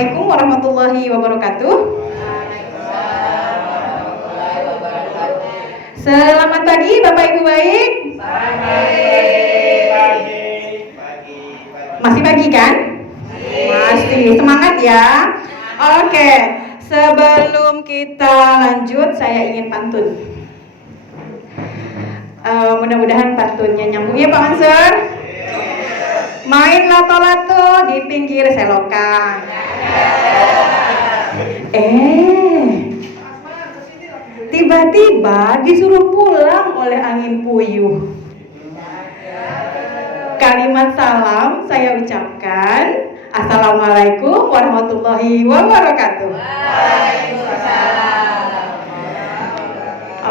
Assalamualaikum warahmatullahi wabarakatuh. Selamat pagi Bapak Ibu baik. Masih pagi kan? Masih. Semangat ya. Oke, sebelum kita lanjut saya ingin pantun. Mudah-mudahan pantunnya nyambung ya Pak Mansur. Main lato-lato di pinggir selokan. Tiba-tiba disuruh pulang oleh angin puyuh. Kalimat salam saya ucapkan. Assalamualaikum warahmatullahi wabarakatuh.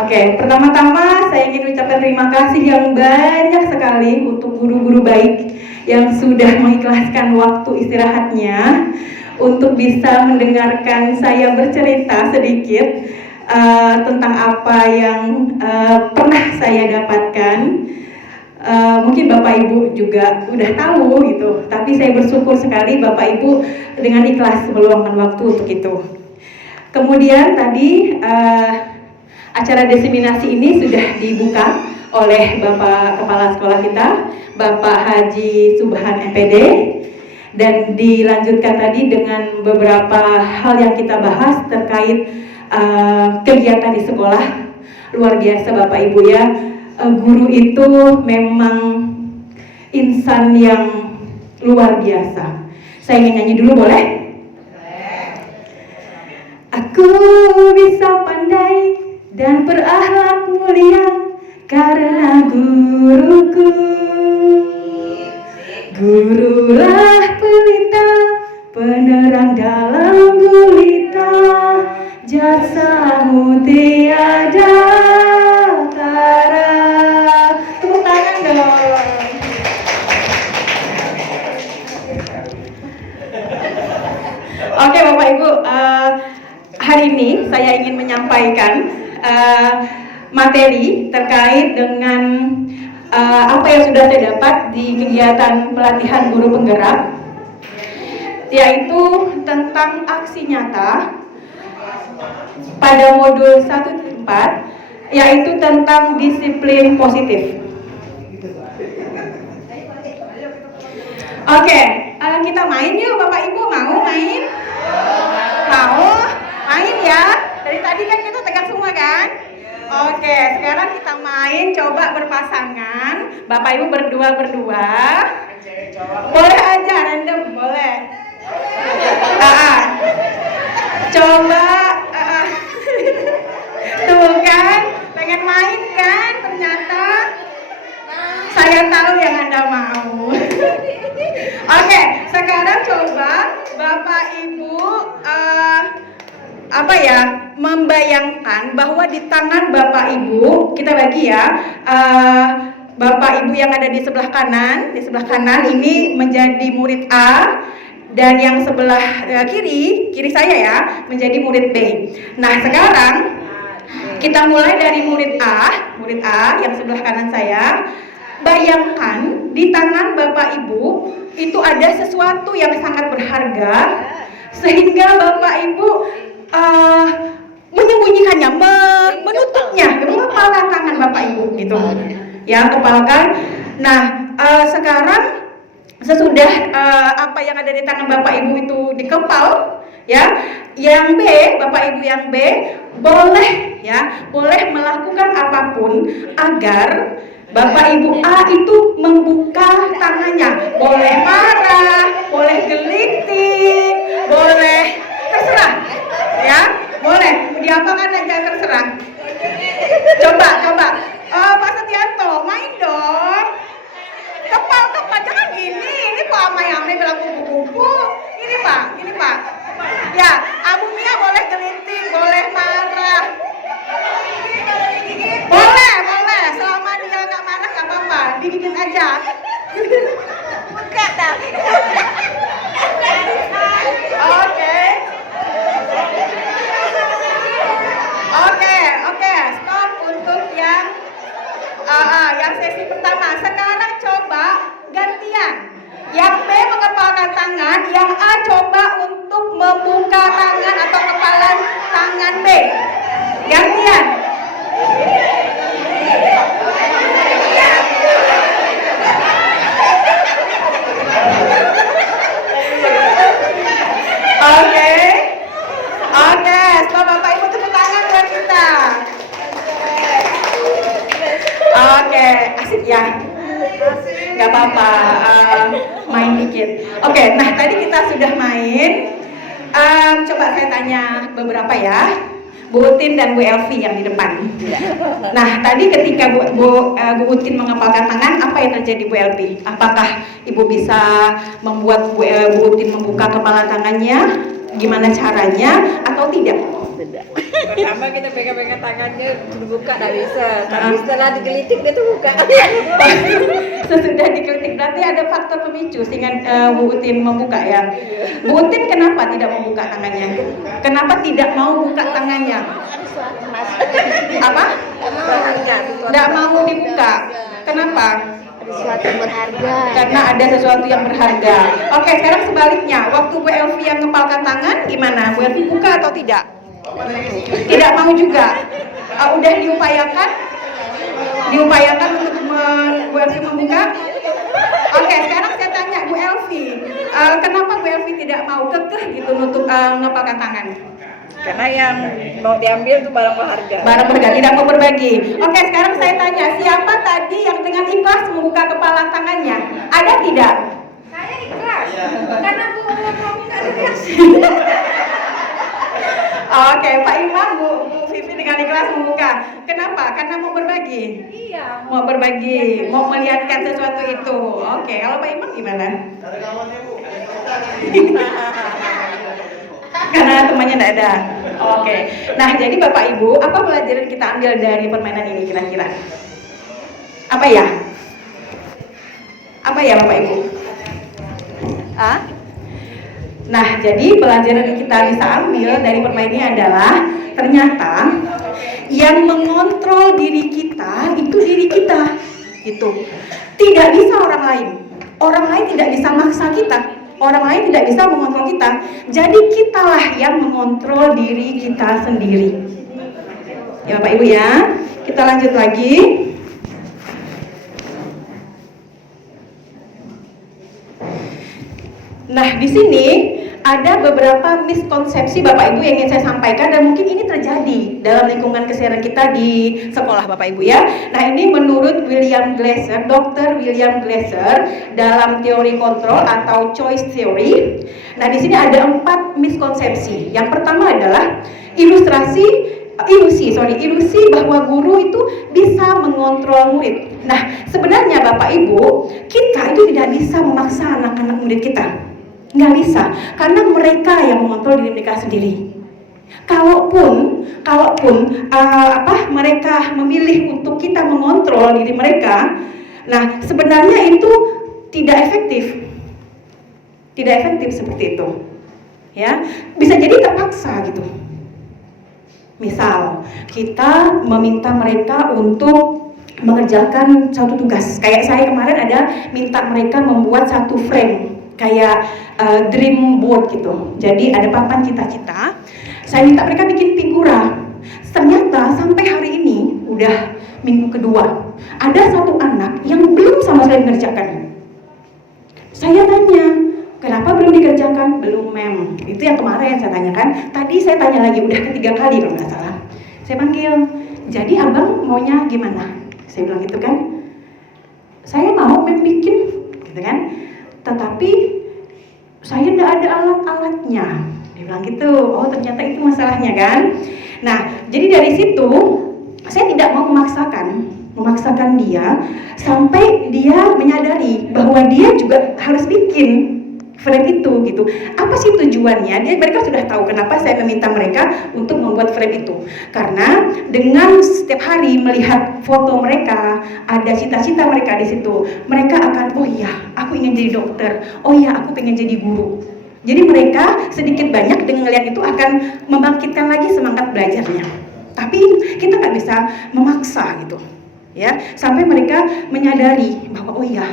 Oke, pertama-tama saya ingin ucapkan terima kasih yang banyak sekali untuk guru-guru baik yang sudah mengikhlaskan waktu istirahatnya untuk bisa mendengarkan saya bercerita sedikit tentang apa yang pernah saya dapatkan. Mungkin Bapak Ibu juga udah tahu gitu, tapi saya bersyukur sekali Bapak Ibu dengan ikhlas meluangkan waktu untuk itu. Kemudian tadi acara diseminasi ini sudah dibuka oleh Bapak Kepala Sekolah kita, Bapak Haji Subhan MPD, dan dilanjutkan tadi dengan beberapa hal yang kita bahas terkait kegiatan di sekolah. Luar biasa Bapak Ibu ya, guru itu memang insan yang luar biasa. Saya ingin nyanyi dulu boleh? Aku bisa pandai dan berakhlak mulia karena guruku. Gurulah pelita, penerang dalam gulita, jasamu tiada tara. Tepuk tangan dong. Oke Bapak Ibu, hari ini saya ingin menyampaikan materi terkait dengan apa yang sudah saya dapat di kegiatan pelatihan guru penggerak, yaitu tentang aksi nyata pada modul 1-4, yaitu tentang disiplin positif. Oke, kita main yuk Bapak Ibu, mau main? Mau? Main ya? Dari tadi kan kita tegak semua kan? Oke, sekarang kita main, coba berpasangan. Bapak Ibu berdua-berdua. Boleh aja, random, boleh. Coba, tuh kan, pengen main kan? Ternyata saya tahu yang Anda mau. Oke, sekarang coba Bapak Ibu membayangkan bahwa di tangan Bapak Ibu, kita bagi ya, Bapak Ibu yang ada di sebelah kanan ini menjadi murid A, dan yang sebelah kiri saya ya menjadi murid B. Nah sekarang kita mulai dari murid A yang sebelah kanan saya. Bayangkan di tangan Bapak Ibu itu ada sesuatu yang sangat berharga, sehingga Bapak Ibu menyembunyikannya, menutupnya, mengepalkan tangan Bapak Ibu gitu, ya kepalkan. Nah sekarang sesudah apa yang ada di tangan Bapak Ibu itu dikepal, ya, yang B, Bapak Ibu yang B boleh melakukan apapun agar Bapak Ibu A itu membuka tangannya. Boleh marah, boleh gelitik, boleh terserah, ya, boleh diapakan aja terserah. Coba, Pak Setianto, main dong. Kepal, jangan gini. Ini kok amai-amai bilang kupu-kupu. Ini Pak. Ya, Abu Mia boleh gelitik, boleh marah. Boleh. Selama dia nggak marah nggak apa-apa, digigit aja. Buka dah. Oke. Stop untuk yang sesi pertama. Sekarang coba gantian. Yang B mengepalkan tangan, yang A coba untuk membuka tangan atau kepalan tangan B. Gantian. Oke. Oke, setelah Bapak Ibu tepuk tangan buat kita. Oke, asik ya. Gak apa-apa, main dikit. Oke, nah tadi kita sudah main. Coba saya tanya beberapa ya, Bu Utin dan Bu Elvi yang di depan. Nah, tadi ketika Bu Utin mengepalkan tangan, apa yang terjadi Bu Elvi? Apakah Ibu bisa membuat Bu Utin membuka kepala tangannya? Gimana caranya atau tidak? Tidak. Pertama kita pegang-pegang tangannya dibuka nggak bisa. Tapi setelah digelitik dia tuh buka. Sesudah digelitik berarti ada faktor pemicu sehingga Bu Utin membuka ya. Bu Utin kenapa tidak membuka tangannya? Kenapa tidak mau buka tangannya? Apa? Tidak mau dibuka. Kenapa? Sesuatu yang berharga. Karena ada sesuatu yang berharga. Oke, sekarang sebaliknya. Waktu Bu Elvi yang ngepalkan tangan, gimana? Bu Elvi buka atau tidak? Tidak mau juga. Udah diupayakan? Diupayakan untuk Bu Elvi membuka? Oke, sekarang saya tanya Bu Elvi, kenapa Bu Elvi tidak mau kekeh gitu nutup ngepalkan tangan? Karena yang mau diambil itu barang berharga. Barang berharga, tidak mau berbagi. Oke, sekarang saya tanya, siapa tadi yang dengan ikhlas membuka kepala tangannya? Ada tidak? Saya ikhlas. Karena Bu Romi nggak ada reaksi. Oke, Pak Imam, Bu Vivi dengan ikhlas membuka. Kenapa? Karena mau berbagi. Iya. Mau berbagi, mau melihatkan sesuatu itu. Oke, kalau Pak Imam gimana? Karena temannya tidak ada. Oke. Nah, jadi Bapak Ibu, apa pelajaran kita ambil dari permainan ini kira-kira? Apa ya? Apa ya Bapak Ibu? Nah, jadi pelajaran yang kita bisa ambil dari permainan ini adalah ternyata yang mengontrol diri kita itu diri kita, gitu. Tidak bisa orang lain. Orang lain tidak bisa maksa kita. Orang lain tidak bisa mengontrol kita. Jadi kitalah yang mengontrol diri kita sendiri. Ya Bapak Ibu ya. Kita lanjut lagi. Nah, di sini ada beberapa miskonsepsi Bapak Ibu yang ingin saya sampaikan dan mungkin ini terjadi dalam lingkungan keseharian kita di sekolah Bapak Ibu ya. Nah, ini menurut William Glasser, Dr. William Glasser dalam teori kontrol atau choice theory. Nah, di sini ada 4 miskonsepsi. Yang pertama adalah ilusi bahwa guru itu bisa mengontrol murid. Nah, sebenarnya Bapak Ibu, kita itu tidak bisa memaksa anak-anak murid kita. Nggak bisa, karena mereka yang mengontrol diri mereka sendiri. Kalaupun mereka memilih untuk kita mengontrol diri mereka, nah sebenarnya itu tidak efektif seperti itu, ya. Bisa jadi terpaksa gitu. Misal kita meminta mereka untuk mengerjakan satu tugas, kayak saya kemarin ada minta mereka membuat satu frame kayak dream board gitu. Jadi ada papan cita-cita. Saya minta mereka bikin figura. Ternyata sampai hari ini udah minggu kedua, ada satu anak yang belum sama sekali mengerjakan. Saya tanya, kenapa belum dikerjakan? Belum, mem. Itu yang kemarin saya tanyakan. Tadi saya tanya lagi, udah ketiga kali kalau nggak salah. Saya panggil, jadi abang maunya gimana? Saya bilang gitu kan. Saya mau mem bikin, gitu kan. Tetapi saya tidak ada alat-alatnya. Dia bilang gitu. Oh, ternyata itu masalahnya kan. Nah, jadi dari situ saya tidak mau memaksakan dia sampai dia menyadari bahwa dia juga harus bikin frame itu gitu. Apa sih tujuannya? Mereka sudah tahu kenapa saya meminta mereka untuk membuat frame itu. Karena dengan setiap hari melihat foto mereka, ada cita-cita mereka di situ, mereka akan, oh iya, aku ingin jadi dokter. Oh iya, aku pengen jadi guru. Jadi mereka sedikit banyak dengan melihat itu akan membangkitkan lagi semangat belajarnya. Tapi kita nggak bisa memaksa gitu, ya. Sampai mereka menyadari bahwa oh iya,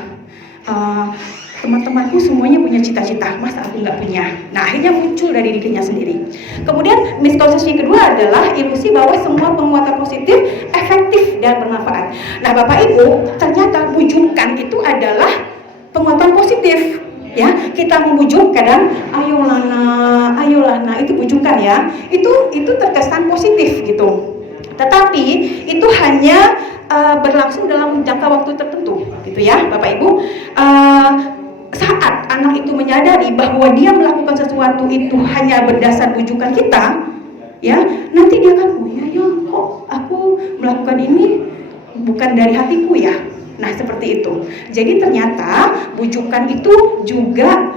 teman-temanku semuanya punya cita-cita, masa aku nggak punya? Nah, akhirnya muncul dari dirinya sendiri. Kemudian miskonsepsi kedua adalah ilusi bahwa semua penguatan positif efektif dan bermanfaat. Nah, Bapak Ibu, ternyata bujukan itu adalah penguatan positif. Ya, kita membujuk kadang, ayolah nak, itu bujukan ya. Itu terkesan positif gitu. Tetapi itu hanya berlangsung dalam jangka waktu tertentu, gitu ya, Bapak Ibu. Saat anak itu menyadari bahwa dia melakukan sesuatu itu hanya berdasar bujukan kita, ya, nanti dia akan, oh ya kok aku melakukan ini bukan dari hatiku ya. Nah, seperti itu. Jadi ternyata bujukan itu juga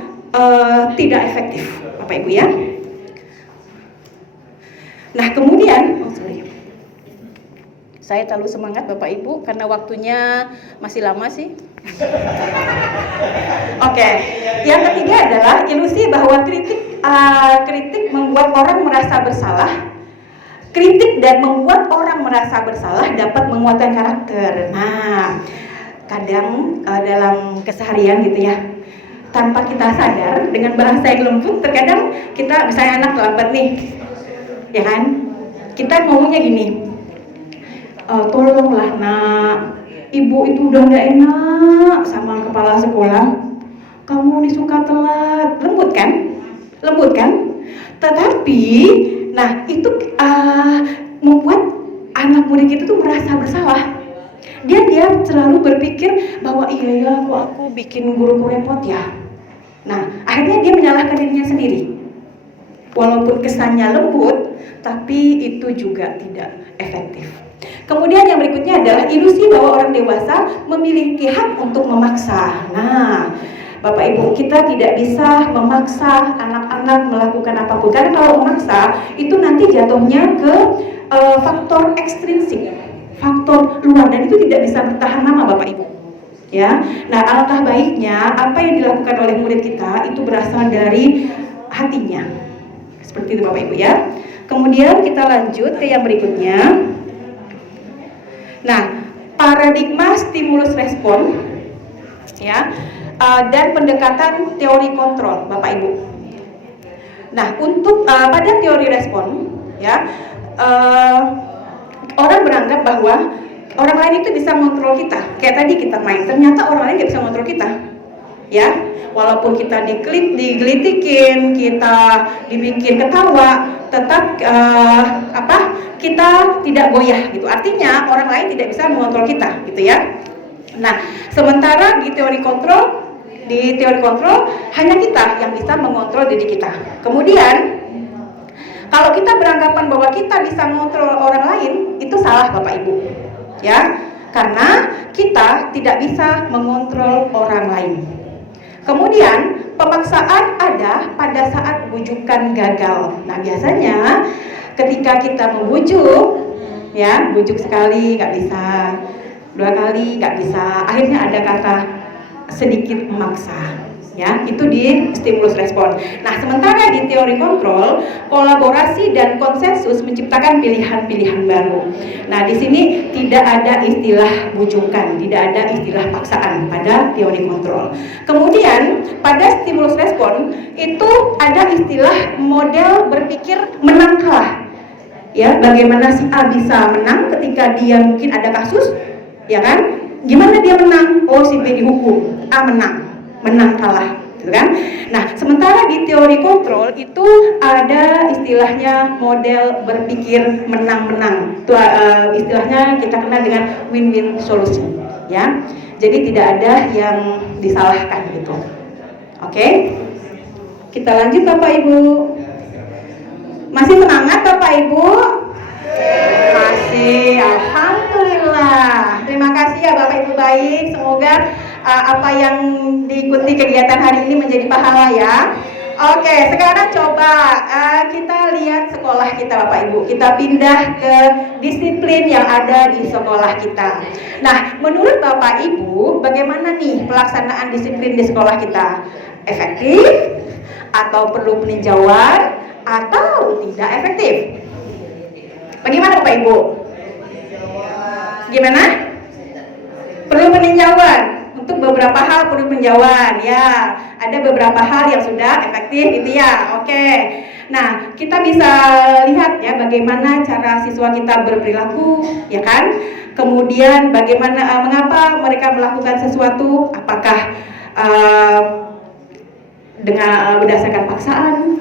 tidak efektif, Bapak Ibu ya. Nah, kemudian saya terlalu semangat Bapak Ibu karena waktunya masih lama sih. Oke. Yang ketiga adalah ilusi bahwa kritik membuat orang merasa bersalah. Kritik dan membuat orang merasa bersalah dapat menguatkan karakter. Nah, kadang dalam keseharian gitu ya, tanpa kita sadar dengan bahasa yang lembut, terkadang kita misalnya anak lambat nih, ya kan? Kita ngomongnya gini, tolonglah nak, ibu itu udah nggak enak sama kepala sekolah, kamu nih suka telat, lembut kan? Tetapi, nah itu membuat anak murid itu tuh merasa bersalah. Dia selalu berpikir bahwa iya ya, kok aku bikin guruku repot ya. Nah, akhirnya dia menyalahkan dirinya sendiri. Walaupun kesannya lembut, tapi itu juga tidak efektif. Kemudian yang berikutnya adalah ilusi bahwa orang dewasa memiliki hak untuk memaksa. Nah, Bapak Ibu, kita tidak bisa memaksa anak-anak melakukan apapun. Karena kalau memaksa, itu nanti jatuhnya ke faktor ekstrinsik, faktor luar, dan itu tidak bisa bertahan lama, Bapak Ibu. Ya, nah alangkah baiknya apa yang dilakukan oleh murid kita itu berasal dari hatinya. Seperti itu Bapak Ibu ya. Kemudian kita lanjut ke yang berikutnya. Nah, paradigma stimulus respon, ya, dan pendekatan teori kontrol, Bapak Ibu. Nah, untuk pada teori respon, ya, orang beranggap bahwa orang lain itu bisa mengontrol kita. Kayak tadi kita main, ternyata orang lain nggak bisa mengontrol kita, ya. Walaupun kita digelitikin, kita dibikin ketawa, tetap kita tidak goyah gitu. Artinya orang lain tidak bisa mengontrol kita, gitu ya. Nah, sementara di teori kontrol hanya kita yang bisa mengontrol diri kita. Kemudian kalau kita beranggapan bahwa kita bisa mengontrol orang lain, itu salah Bapak Ibu. Ya, karena kita tidak bisa mengontrol orang lain. Kemudian pemaksaan ada pada saat bujukan gagal. Nah, biasanya ketika kita membujuk, ya, bujuk sekali nggak bisa, 2 kali nggak bisa, akhirnya ada kata sedikit memaksa. Ya, itu di stimulus respon. Nah, sementara di teori kontrol, kolaborasi dan konsensus menciptakan pilihan-pilihan baru. Nah, di sini tidak ada istilah bujukan, tidak ada istilah paksaan pada teori kontrol. Kemudian pada stimulus respon itu ada istilah model berpikir menang kalah. Ya, bagaimana si A bisa menang ketika dia mungkin ada kasus, ya kan? Gimana dia menang? Oh, si B dihukum, A menang kalah, gitu kan? Nah, sementara di teori kontrol itu ada istilahnya model berpikir menang-menang. Itu istilahnya kita kenal dengan win-win solution, ya. Jadi tidak ada yang disalahkan gitu. Oke? Kita lanjut Bapak Ibu. Masih semangat Bapak Ibu? Masih, alhamdulillah. Terima kasih ya Bapak Ibu baik. Semoga apa yang diikuti kegiatan hari ini menjadi pahala ya. Oke, sekarang coba kita lihat sekolah kita Bapak Ibu. Kita pindah ke disiplin yang ada di sekolah kita. Nah, menurut Bapak Ibu, bagaimana nih pelaksanaan disiplin di sekolah kita? Efektif? Atau perlu peninjauan? Atau tidak efektif? Bagaimana Bapak Ibu? Gimana? Perlu peninjauan untuk beberapa hal perlu penjauhan ya. Ada beberapa hal yang sudah efektif gitu ya. Oke. Nah, kita bisa lihat ya bagaimana cara siswa kita berperilaku, ya kan? Kemudian bagaimana mengapa mereka melakukan sesuatu, apakah dengan berdasarkan paksaan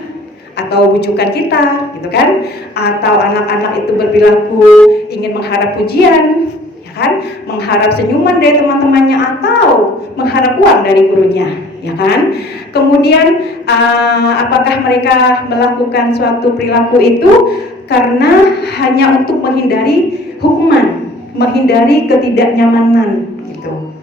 atau bujukan kita, gitu kan? Atau anak-anak itu berperilaku ingin mengharap pujian, ya kan? Mengharap senyuman dari teman-temannya atau mengharap uang dari gurunya, ya kan? Kemudian apakah mereka melakukan suatu perilaku itu karena hanya untuk menghindari hukuman, menghindari ketidaknyamanan, gitu.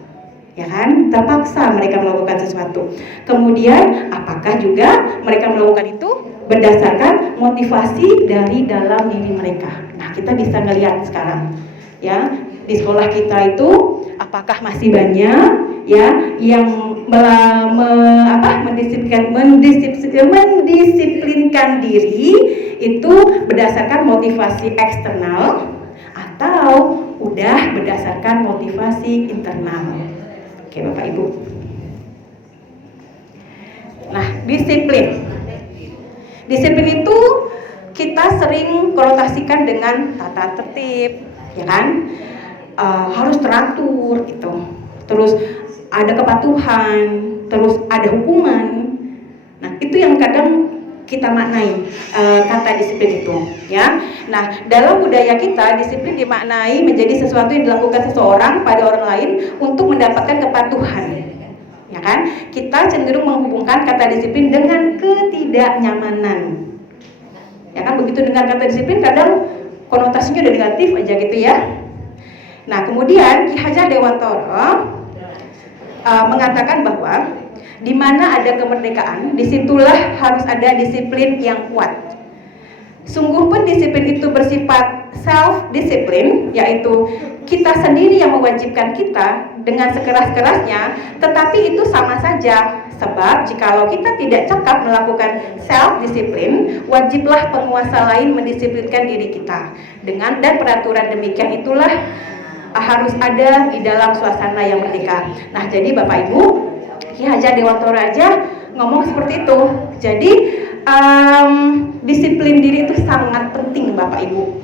Ya kan, terpaksa mereka melakukan sesuatu. Kemudian apakah juga mereka melakukan itu berdasarkan motivasi dari dalam diri mereka. Nah, kita bisa ngelihat sekarang ya di sekolah kita itu apakah masih banyak ya yang mendisiplinkan diri itu berdasarkan motivasi eksternal atau udah berdasarkan motivasi internal. Oke, Bapak Ibu. Nah, disiplin. Disiplin itu kita sering konotasikan dengan tata tertib, ya kan? Harus teratur gitu. Terus ada kepatuhan, terus ada hukuman. Nah, itu yang kadang kita maknai kata disiplin itu, ya. Nah, dalam budaya kita disiplin dimaknai menjadi sesuatu yang dilakukan seseorang pada orang lain untuk mendapatkan kepatuhan, ya kan? Kita cenderung menghubungkan kata disiplin dengan ketidaknyamanan, ya kan? Begitu dengar kata disiplin kadang konotasinya udah negatif aja gitu ya. Nah, kemudian Ki Hajar Dewantara mengatakan bahwa di mana ada kemerdekaan, disitulah harus ada disiplin yang kuat. Sungguh pun disiplin itu bersifat self-disiplin, yaitu kita sendiri yang mewajibkan kita dengan sekeras-kerasnya, tetapi itu sama saja. Sebab jikalau kita tidak cekap melakukan self-disiplin, wajiblah penguasa lain mendisiplinkan diri kita. Dan peraturan demikian itulah harus ada di dalam suasana yang merdeka. Nah, jadi Bapak Ibu, Ki Hajar Dewantara aja ngomong seperti itu. Jadi disiplin diri itu sangat penting, Bapak Ibu.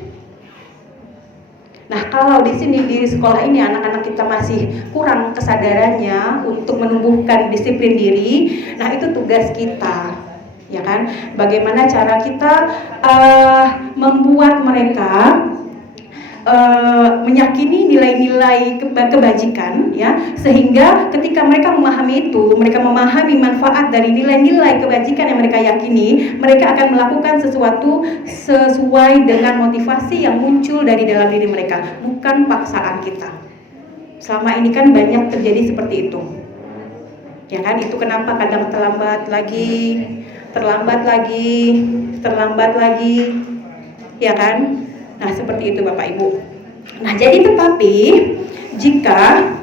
Nah, kalau di sini di sekolah ini anak-anak kita masih kurang kesadarannya untuk menumbuhkan disiplin diri, nah itu tugas kita, ya kan? Bagaimana cara kita membuat mereka meyakini nilai-nilai kebajikan, ya, sehingga ketika mereka memahami itu, mereka memahami manfaat dari nilai-nilai kebajikan yang mereka yakini, mereka akan melakukan sesuatu sesuai dengan motivasi yang muncul dari dalam diri mereka, bukan paksaan kita. Selama ini kan banyak terjadi seperti itu, ya kan? Itu kenapa kadang terlambat lagi, ya kan? Nah, seperti itu Bapak Ibu. Nah, jadi tetapi jika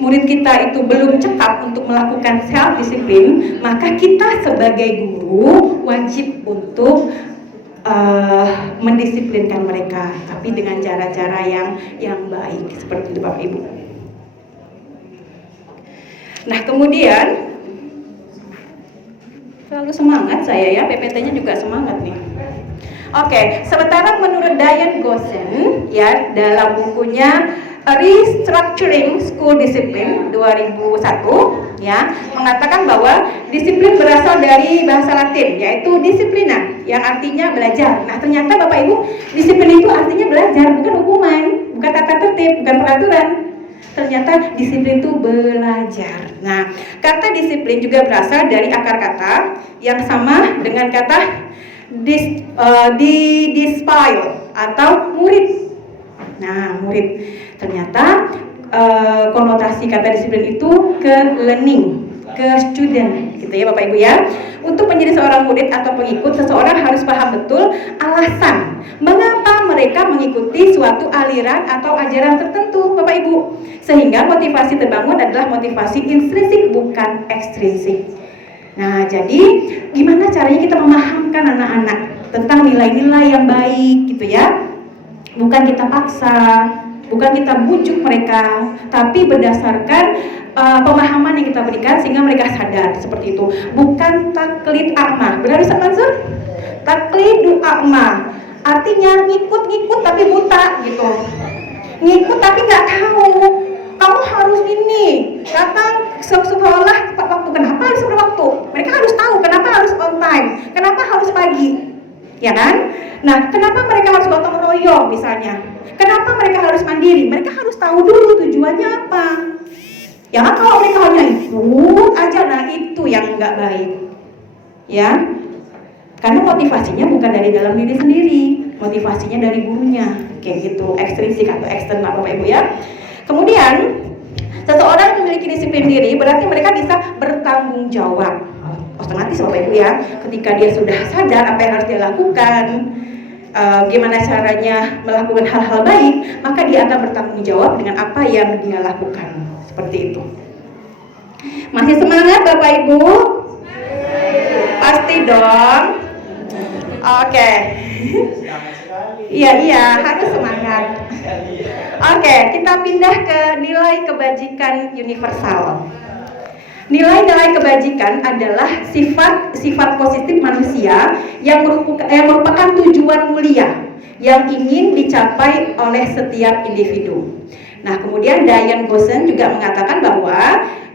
murid kita itu belum cekap untuk melakukan self disiplin, maka kita sebagai guru wajib untuk mendisiplinkan mereka, tapi dengan cara-cara yang baik, seperti itu Bapak Ibu. Nah, kemudian selalu semangat saya ya, PPT-nya juga semangat nih. Oke, sementara menurut Diane Gossen ya dalam bukunya Restructuring School Discipline 2001 ya mengatakan bahwa disiplin berasal dari bahasa Latin yaitu disiplina yang artinya belajar. Nah, ternyata Bapak Ibu, disiplin itu artinya belajar, bukan hukuman, bukan tata tertib, bukan peraturan. Ternyata disiplin itu belajar. Nah, kata disiplin juga berasal dari akar kata yang sama dengan kata dispile atau murid. Nah, murid. Ternyata konotasi kata disiplin itu ke learning, ke student, gitu ya Bapak Ibu ya. Untuk menjadi seorang murid atau pengikut, seseorang harus paham betul alasan mengapa mereka mengikuti suatu aliran atau ajaran tertentu, Bapak Ibu. Sehingga motivasi terbangun adalah motivasi intrinsik bukan ekstrinsik. Nah, jadi gimana caranya kita memahamkan anak-anak tentang nilai-nilai yang baik gitu ya. Bukan kita paksa, bukan kita bujuk mereka, tapi berdasarkan pemahaman yang kita berikan sehingga mereka sadar seperti itu. Bukan taklid a'ma. Benar Ustaz Mansur? Taklid a'ma artinya ngikut-ngikut tapi buta gitu. Ngikut tapi nggak tahu. Kamu harus ini. Datang sekolah tepat waktu. Kenapa harus tepat waktu? Mereka harus tahu kenapa harus on time. Kenapa harus pagi. Ya kan? Nah, kenapa mereka harus gotong royong misalnya? Kenapa mereka harus mandiri? Mereka harus tahu dulu tujuannya apa. Ya kan, kalau mereka hanya ikut aja, nah itu yang nggak baik. Ya, karena motivasinya bukan dari dalam diri sendiri, motivasinya dari gurunya, kayak gitu, ekstrinsik atau eksternal Bapak Ibu ya. Kemudian, seseorang yang memiliki disiplin diri berarti mereka bisa bertanggung jawab. Otomatis Bapak Ibu ya, ketika dia sudah sadar apa yang harus dia lakukan, gimana caranya melakukan hal-hal baik, maka dia akan bertanggung jawab dengan apa yang dia lakukan. Seperti itu. Masih semangat Bapak Ibu? Pasti dong. Oke. Iya, harus semangat. Oke, kita pindah ke nilai kebajikan universal. Nilai-nilai kebajikan adalah sifat positif manusia yang merupakan tujuan mulia yang ingin dicapai oleh setiap individu. Nah, kemudian Diane Gossen juga mengatakan bahwa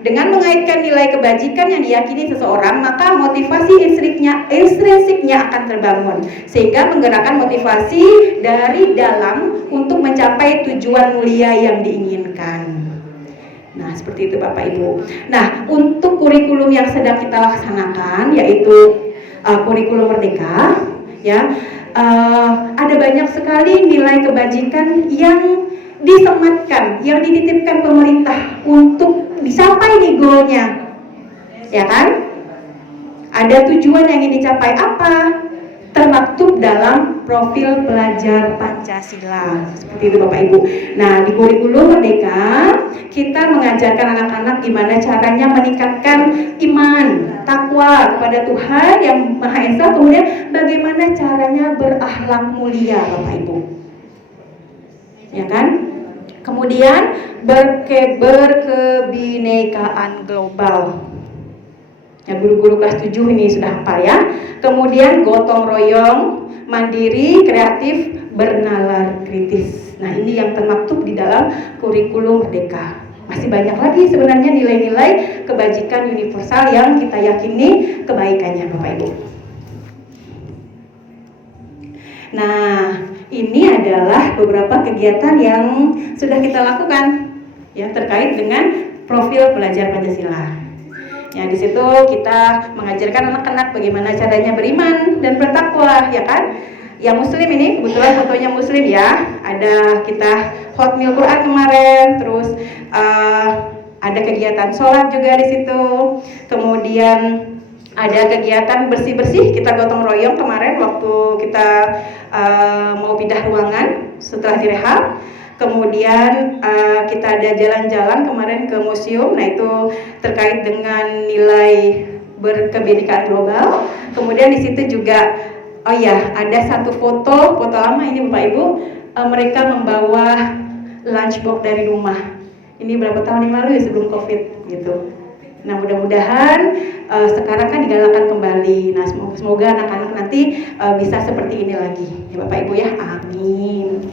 dengan mengaitkan nilai kebajikan yang diyakini seseorang, maka motivasi intrinsiknya akan terbangun, sehingga menggerakkan motivasi dari dalam untuk mencapai tujuan mulia yang diinginkan. Nah, seperti itu Bapak Ibu. Nah, untuk kurikulum yang sedang kita laksanakan, yaitu kurikulum Merdeka, ya, ada banyak sekali nilai kebajikan yang disematkan, yang dititipkan pemerintah untuk dicapai nih goalnya, ya kan? Ada tujuan yang ingin dicapai apa? Termaktub dalam profil pelajar Pancasila, seperti itu Bapak Ibu. Nah, di kurikulum Merdeka kita mengajarkan anak-anak gimana caranya meningkatkan iman, takwa kepada Tuhan yang Maha Esa, kemudian bagaimana caranya berakhlak mulia Bapak Ibu. Ya kan? Kemudian berkebinekaan global. Ya, guru-guru kelas 7 ini sudah hafal ya. Kemudian gotong royong, mandiri, kreatif, bernalar kritis. Nah, ini yang termaktub di dalam kurikulum Merdeka. Masih banyak lagi sebenarnya nilai-nilai kebajikan universal yang kita yakini kebaikannya Bapak Ibu. Nah, ini adalah beberapa kegiatan yang sudah kita lakukan ya terkait dengan profil pelajar Pancasila. Ya, di situ kita mengajarkan anak-anak bagaimana caranya beriman dan bertakwa, ya kan? Yang muslim ini kebetulan fotonya muslim ya. Ada kita hot meal Quran kemarin, terus ada kegiatan sholat juga di situ. Kemudian ada kegiatan bersih-bersih, kita gotong royong kemarin waktu kita mau pindah ruangan setelah direhab. Kemudian kita ada jalan-jalan kemarin ke museum, nah itu terkait dengan nilai berkebinekaan global. Kemudian di situ juga, oh ya, ada satu foto lama ini Bapak Ibu, mereka membawa lunchbox dari rumah. Ini berapa tahun yang lalu ya sebelum COVID gitu. Nah, mudah-mudahan sekarang kan digalakkan kembali. Nah, semoga anak-anak nanti bisa seperti ini lagi. Ya Bapak Ibu ya, amin.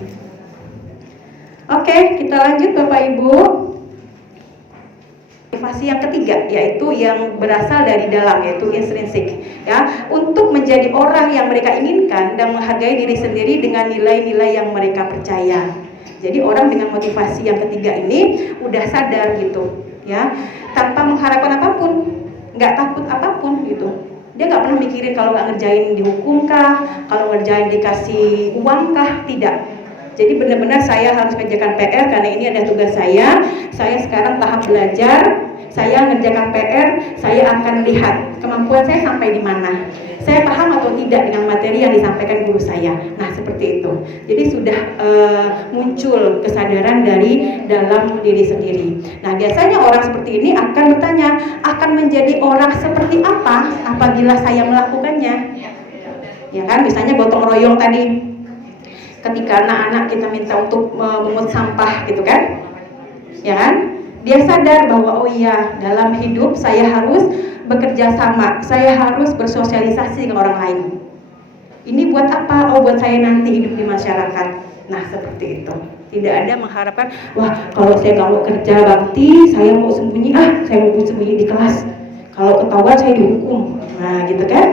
Oke, kita lanjut Bapak Ibu. Motivasi yang ketiga yaitu yang berasal dari dalam, yaitu intrinsik. Ya, untuk menjadi orang yang mereka inginkan dan menghargai diri sendiri dengan nilai-nilai yang mereka percaya. Jadi orang dengan motivasi yang ketiga ini udah sadar gitu, ya, tanpa mengharapkan apapun, nggak takut apapun gitu. Dia nggak pernah mikirin kalau nggak ngerjain dihukum kah, kalau ngerjain dikasih uang kah, tidak. Jadi benar-benar saya harus kerjakan PR karena ini ada tugas saya sekarang tahap belajar, saya ngerjakan PR, saya akan lihat kemampuan saya sampai di mana. Saya paham atau tidak dengan materi yang disampaikan guru saya. Nah, seperti itu. Jadi sudah muncul kesadaran dari dalam diri sendiri. Nah, biasanya orang seperti ini akan bertanya, akan menjadi orang seperti apa apabila saya melakukannya? Ya kan, misalnya gotong royong tadi. Ketika anak-anak kita minta untuk memungut sampah gitu kan, ya kan? Dia sadar bahwa oh iya, dalam hidup saya harus bekerja sama, saya harus bersosialisasi ke orang lain. Ini buat apa? Oh, buat saya nanti hidup di masyarakat. Nah, seperti itu. Tidak ada mengharapkan, wah kalau saya nggak mau kerja bakti, saya mau sembunyi, saya mau sembunyi di kelas. Kalau ketahuan saya dihukum. Nah, gitu kan?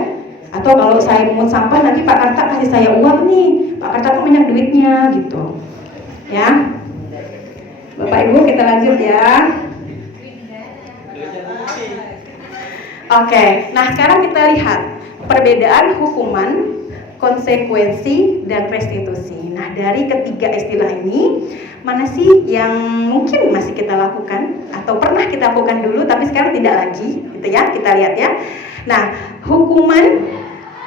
Atau kalau saya mungut sampah nanti Pak Karta kasih saya uang nih, Pak Karta kan banyak duitnya gitu. Ya. Bapak Ibu kita lanjut ya. Oke, nah sekarang kita lihat perbedaan hukuman, konsekuensi, dan restitusi. Nah dari ketiga istilah ini, mana sih yang mungkin masih kita lakukan atau pernah kita lakukan dulu tapi sekarang tidak lagi, gitu ya? Kita lihat ya. Nah, hukuman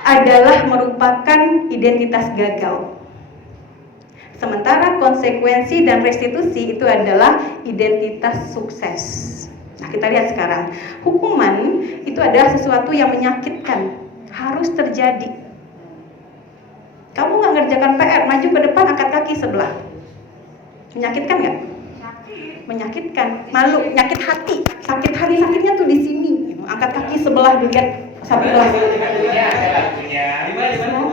adalah merupakan identitas gagal. Sementara konsekuensi dan restitusi itu adalah identitas sukses. Nah, kita lihat sekarang. Hukuman itu adalah sesuatu yang menyakitkan, harus terjadi. Kamu nggak ngerjakan PR, maju ke depan, angkat kaki sebelah. Menyakitkan nggak? Menyakitkan, malu, nyakit hati. Sakit hati, sakitnya tuh di sini. Angkat kaki sebelah, dilihat satu kelas.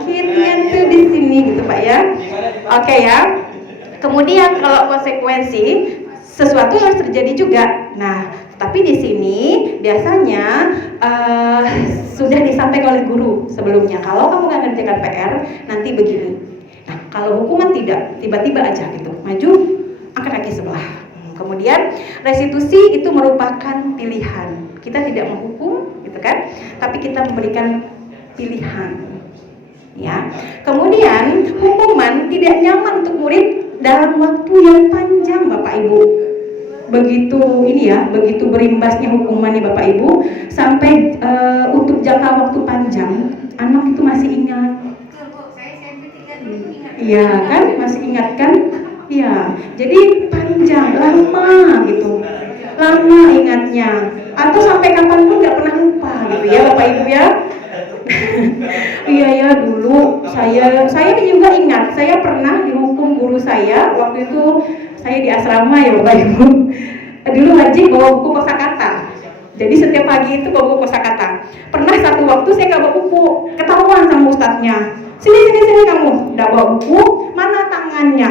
Sakitnya tuh di sini gitu Pak ya. Oke ya. Kemudian kalau konsekuensi, sesuatu harus terjadi juga. Nah, tapi di sini biasanya sudah disampaikan oleh guru sebelumnya. Kalau kamu nggak ngerjakan PR, nanti begini. Nah, kalau hukuman tidak, tiba-tiba aja gitu, maju, angkat kaki sebelah. Kemudian restitusi itu merupakan pilihan. Kita tidak menghukum, gitu kan? Tapi kita memberikan pilihan. Ya. Kemudian hukuman tidak nyaman untuk murid dalam waktu yang panjang, Bapak Ibu. Begitu ini ya, begitu berimbasnya hukuman nih Bapak Ibu, sampai untuk jangka waktu panjang, anak itu masih ingat. Iya kan, masih ingat kan? Iya, jadi panjang, lama gitu, lama ingatnya, atau sampai kapanpun nggak pernah lupa gitu ya Bapak Ibu ya. Iya ya, dulu saya juga ingat, saya pernah dihukum guru saya waktu itu. Saya di asrama ya Bapak Ibu. Dulu wajib bawa buku kosakata. Jadi setiap pagi itu bawa buku kosakata. Pernah satu waktu saya nggak bawa buku, ketahuan sama ustadznya. Sini kamu, nggak bawa buku, mana tangannya?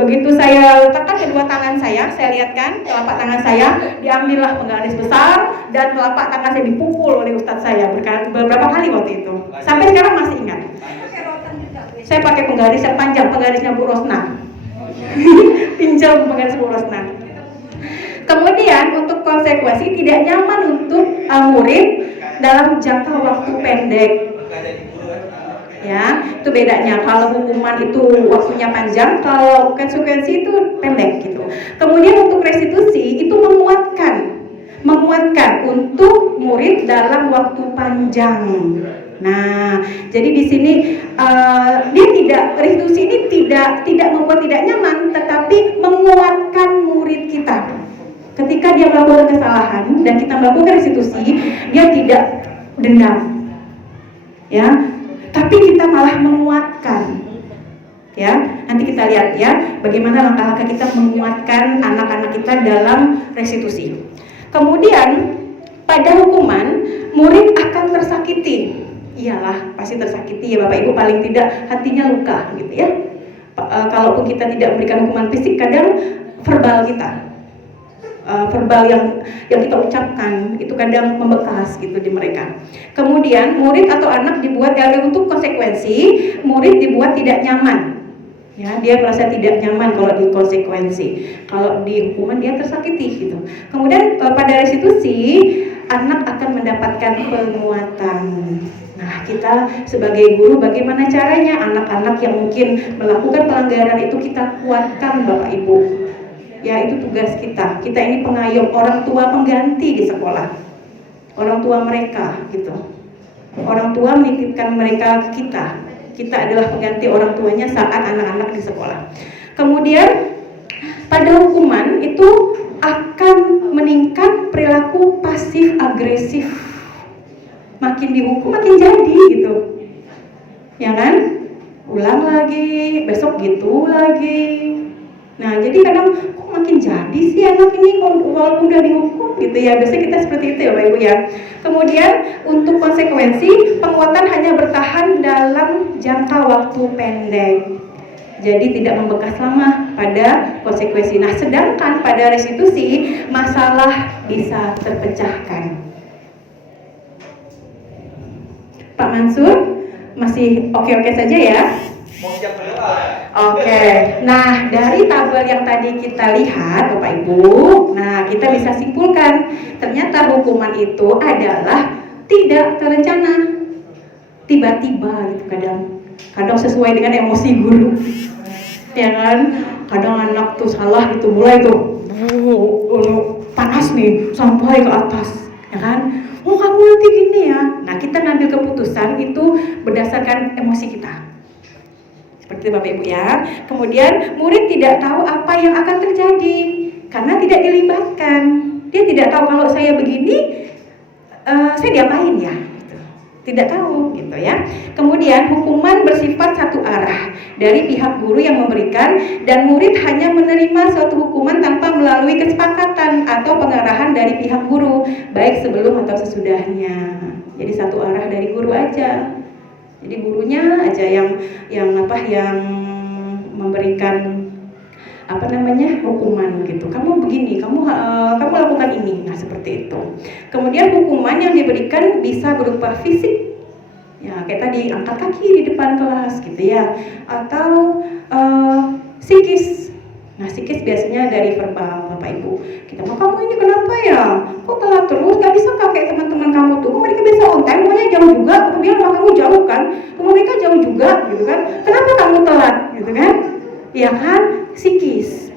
Begitu saya letakkan kedua tangan saya lihatkan telapak tangan saya, diambillah penggaris besar dan telapak tangan saya dipukul oleh ustadz saya beberapa kali waktu itu. Sampai sekarang masih ingat. Saya pakai penggaris yang panjang, penggarisnya Bu Rosna. Pinjam penggaris Bu Rosna. Kemudian untuk konsekuensi tidak nyaman untuk murid dalam jangka waktu pendek. Ya, itu bedanya. Kalau hukuman itu waktunya panjang, kalau konsekuensi itu pendek gitu. Kemudian untuk restitusi itu menguatkan untuk murid dalam waktu panjang. Nah, jadi di sini dia restitusi ini tidak membuat tidak nyaman, tetapi menguatkan murid kita. Ketika dia melakukan kesalahan dan kita melakukan restitusi, dia tidak dendam, ya, tapi kita malah menguatkan. Ya, nanti kita lihat ya, bagaimana langkah-langkah kita menguatkan anak-anak kita dalam restitusi. Kemudian pada hukuman, murid akan tersakiti. Iyalah, pasti tersakiti ya Bapak Ibu, paling tidak hatinya luka gitu ya. Kalaupun kita tidak memberikan hukuman fisik, kadang verbal kita, verbal yang kita ucapkan itu kadang membekas gitu di mereka. Kemudian murid atau anak dibuat untuk konsekuensi, murid dibuat tidak nyaman. Ya, dia merasa tidak nyaman kalau di konsekuensi. Kalau di hukuman dia tersakiti gitu. Kemudian pada restitusi, anak akan mendapatkan penguatan. Nah, kita sebagai guru bagaimana caranya anak-anak yang mungkin melakukan pelanggaran itu kita kuatkan Bapak Ibu. Ya, itu tugas kita. Kita ini pengayom, orang tua pengganti di sekolah. Orang tua mereka gitu. Orang tua menitipkan mereka ke kita. Kita adalah pengganti orang tuanya saat anak-anak di sekolah. Kemudian pada hukuman itu akan meningkat perilaku pasif agresif. Makin dihukum makin jadi gitu. Ya kan? Ulang lagi, besok gitu lagi. Nah, jadi kadang kok makin jadi sih anak ini walaupun udah dihukum gitu ya. Biasanya kita seperti itu ya Bapak Ibu ya. Kemudian untuk konsekuensi, penguatan hanya bertahan dalam jangka waktu pendek. Jadi tidak membekas lama pada konsekuensi. Nah, sedangkan pada restitusi masalah bisa terpecahkan. Pak Mansur masih oke-oke saja ya? Oke, nah dari tabel yang tadi kita lihat Bapak Ibu, nah kita bisa simpulkan ternyata hukuman itu adalah tidak terencana, tiba-tiba gitu kadang sesuai dengan emosi guru, ya kan? Kadang anak tuh salah gitu, mulai tuh panas nih sampai ke atas, ya kan? Oh kamu nanti gini ya. Nah kita ngambil keputusan itu berdasarkan emosi kita. Seperti itu Bapak Ibu ya. Kemudian murid tidak tahu apa yang akan terjadi karena tidak dilibatkan. Dia tidak tahu kalau saya begini, saya diapain ya? Gitu. Tidak tahu, gitu ya. Kemudian hukuman bersifat satu arah dari pihak guru yang memberikan dan murid hanya menerima suatu hukuman tanpa melalui kesepakatan atau pengarahan dari pihak guru, baik sebelum atau sesudahnya. Jadi satu arah dari guru aja. Jadi gurunya aja yang memberikan hukuman gitu. Kamu begini, kamu lakukan ini. Nah, seperti itu. Kemudian hukuman yang diberikan bisa berupa fisik. Ya, kayak tadi angkat kaki di depan kelas gitu ya. Atau psikis. Nah, psikis biasanya dari verbal Bapak Ibu. Kita mau kamu ini kenapa ya? Kok telat terus? Gak bisa kayak teman-teman kamu tuh. Kok mereka bisa on time, pokoknya jauh juga. Kemudian rumah kamu jauh kan? Rumah mereka jauh juga gitu kan? Kenapa kamu telat gitu kan? Ya kan? Psikis.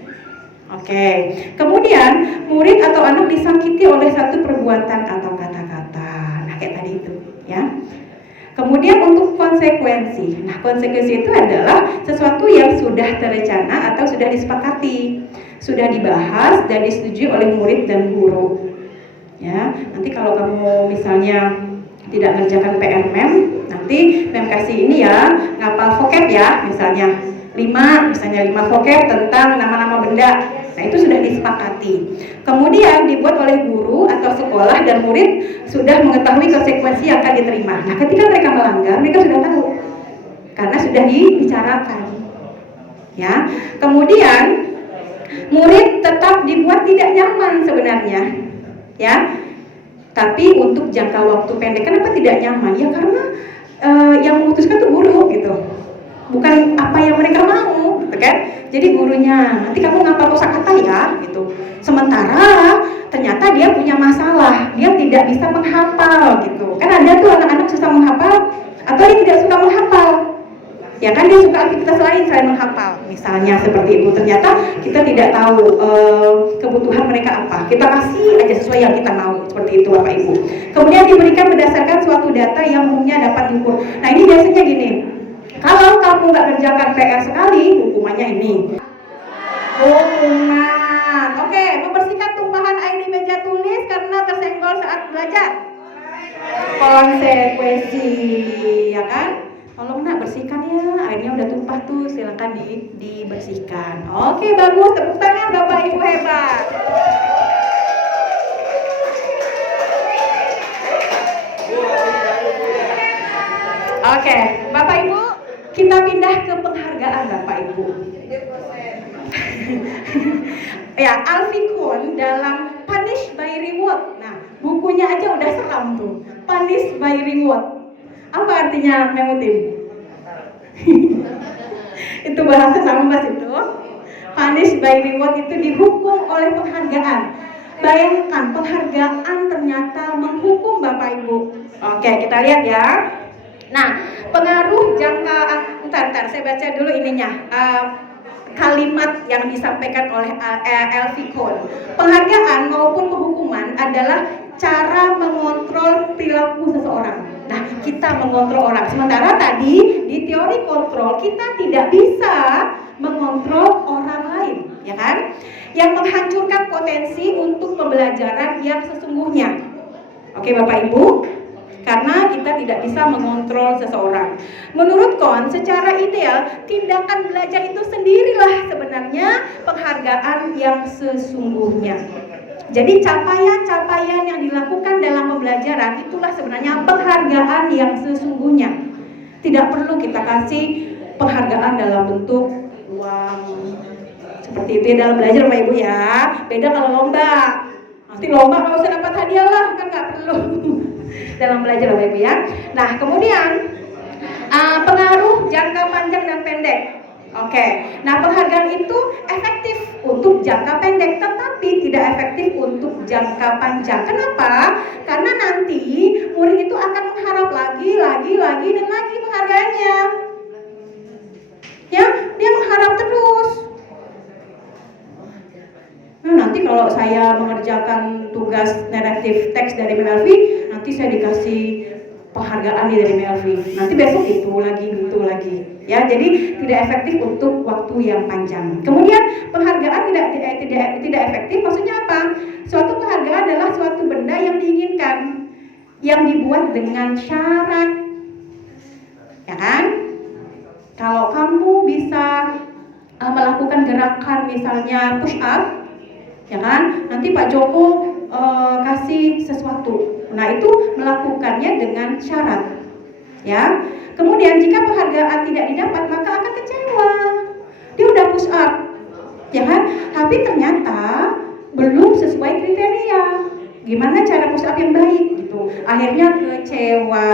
Oke. Kemudian murid atau anak disakiti oleh satu perbuatan atau kata-kata. Nah, kayak tadi itu ya. Kemudian untuk konsekuensi. Nah, konsekuensi itu adalah sesuatu yang sudah terencana atau sudah disepakati, sudah dibahas dan disetujui oleh murid dan guru. Ya, nanti kalau kamu misalnya tidak mengerjakan PR MEM, nanti MEM kasih ini ya, ngapal vocab ya, misalnya 5 vocab tentang nama-nama benda. Nah, itu sudah disepakati. Kemudian dibuat oleh guru atau sekolah dan murid sudah mengetahui konsekuensi yang akan diterima. Nah, ketika mereka melanggar, mereka sudah tahu karena sudah dibicarakan. Ya. Kemudian murid tetap dibuat tidak nyaman sebenarnya. Ya. Tapi untuk jangka waktu pendek, kenapa tidak nyaman? Ya karena yang memutuskan itu guru gitu. Bukan apa yang mereka mau, gitu kan? Jadi gurunya, nanti kamu ngapal kosakata ya, gitu. Sementara ternyata dia punya masalah, dia tidak bisa menghafal, gitu. Kan ada tuh anak-anak susah menghafal, atau dia tidak suka menghafal. Ya kan dia suka aktivitas lain selain menghafal, misalnya seperti itu. Ternyata kita tidak tahu kebutuhan mereka apa. Kita kasih aja sesuai yang kita mau, seperti itu Bapak Ibu. Kemudian diberikan berdasarkan suatu data yang umumnya dapat diukur. Nah ini biasanya gini. Kalau kamu nggak kerjakan PR sekali, hukumannya ini. Hukuman. Oke, membersihkan tumpahan air di meja tulis karena tersenggol saat belajar. Konsekuensi, ya kan? Tolong nak bersihkan ya, airnya udah tumpah tuh, silakan dibersihkan. Oke, bagus, tepuk tangan Bapak Ibu hebat. Oke, Bapak Ibu, kita pindah ke penghargaan Bapak Ibu. Ya, Alfie Kohn dalam Punish by Reward. Nah, bukunya aja udah seram tuh. Punish by Reward. Apa artinya Memutin? Itu bahasa Sambas itu. Punish by Reward itu dihukum oleh penghargaan. Bayangkan penghargaan ternyata menghukum Bapak Ibu. Oke, kita lihat ya. Nah, pengaruh jangka, bentar, saya baca dulu ininya. Kalimat yang disampaikan oleh Alfie Kohn. Penghargaan maupun penghukuman adalah cara mengontrol perilaku seseorang. Nah, kita mengontrol orang. Sementara tadi di teori kontrol kita tidak bisa mengontrol orang lain, ya kan? Yang menghancurkan potensi untuk pembelajaran yang sesungguhnya. Oke, Bapak Ibu. Karena kita tidak bisa mengontrol seseorang. Menurut Kohn, secara ideal, tindakan belajar itu sendirilah sebenarnya penghargaan yang sesungguhnya. Jadi capaian-capaian yang dilakukan dalam pembelajaran itulah sebenarnya penghargaan yang sesungguhnya. Tidak perlu kita kasih penghargaan dalam bentuk uang. Seperti itu ya dalam belajar Bapak Ibu ya. Beda kalau lomba. Nanti lomba kalau usah dapat hadiah lah, kan nggak perlu. Dalam belajar Bapak Ibu ya. Nah kemudian pengaruh jangka panjang dan pendek. Oke, nah penghargaan itu efektif untuk jangka pendek, tetapi tidak efektif untuk jangka panjang. Kenapa? Karena nanti murid itu akan mengharap lagi dan lagi penghargaannya. Ya, dia mengharap terus. Nah, nanti kalau saya mengerjakan tugas naratif teks dari Melvi, nanti saya dikasih penghargaan dari Melvi. Nanti besok itu lagi. Ya, jadi tidak efektif untuk waktu yang panjang. Kemudian penghargaan tidak efektif. Maksudnya apa? Suatu penghargaan adalah suatu benda yang diinginkan, yang dibuat dengan syarat. Ya kan? Kalau kamu bisa melakukan gerakan misalnya push up, ya kan? Nanti Pak Joko kasih sesuatu. Nah, itu melakukannya dengan syarat. Ya. Kemudian jika penghargaan tidak didapat, maka akan kecewa. Dia udah push up, ya kan? Tapi ternyata belum sesuai kriteria. Gimana cara push up yang baik gitu? Akhirnya kecewa,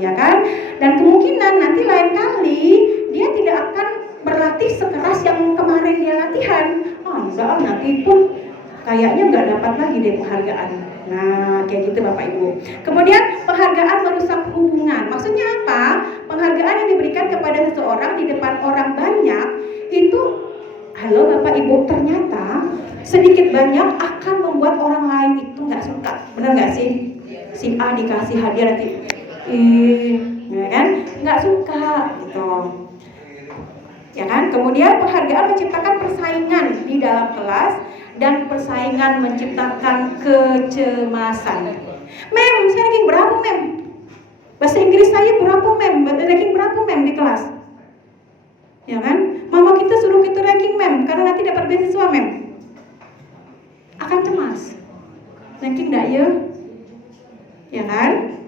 ya kan? Dan kemungkinan nanti lain kali dia tidak akan berlatih sekeras yang kemarin dia latihan. Enggak, nanti pun kayaknya nggak dapat lagi deh penghargaan. Nah, kayak gitu Bapak Ibu. Kemudian penghargaan merusak hubungan. Maksudnya apa? Penghargaan yang diberikan kepada seseorang di depan orang banyak itu, halo Bapak Ibu, ternyata sedikit banyak akan membuat orang lain itu nggak suka. Benar nggak sih? Si A dikasih hadiah nanti, ya kan? Nggak suka gitu. Ya kan? Kemudian penghargaan menciptakan persaingan di dalam kelas dan persaingan menciptakan kecemasan. Mem, saya ranking berapa mem? Bahasa Inggris saya berapa mem? Ranking berapa mem di kelas? Ya kan? Mama kita suruh kita ranking mem karena nanti dapat beasiswa mem. Akan cemas. Ranking enggak ya? Ya kan?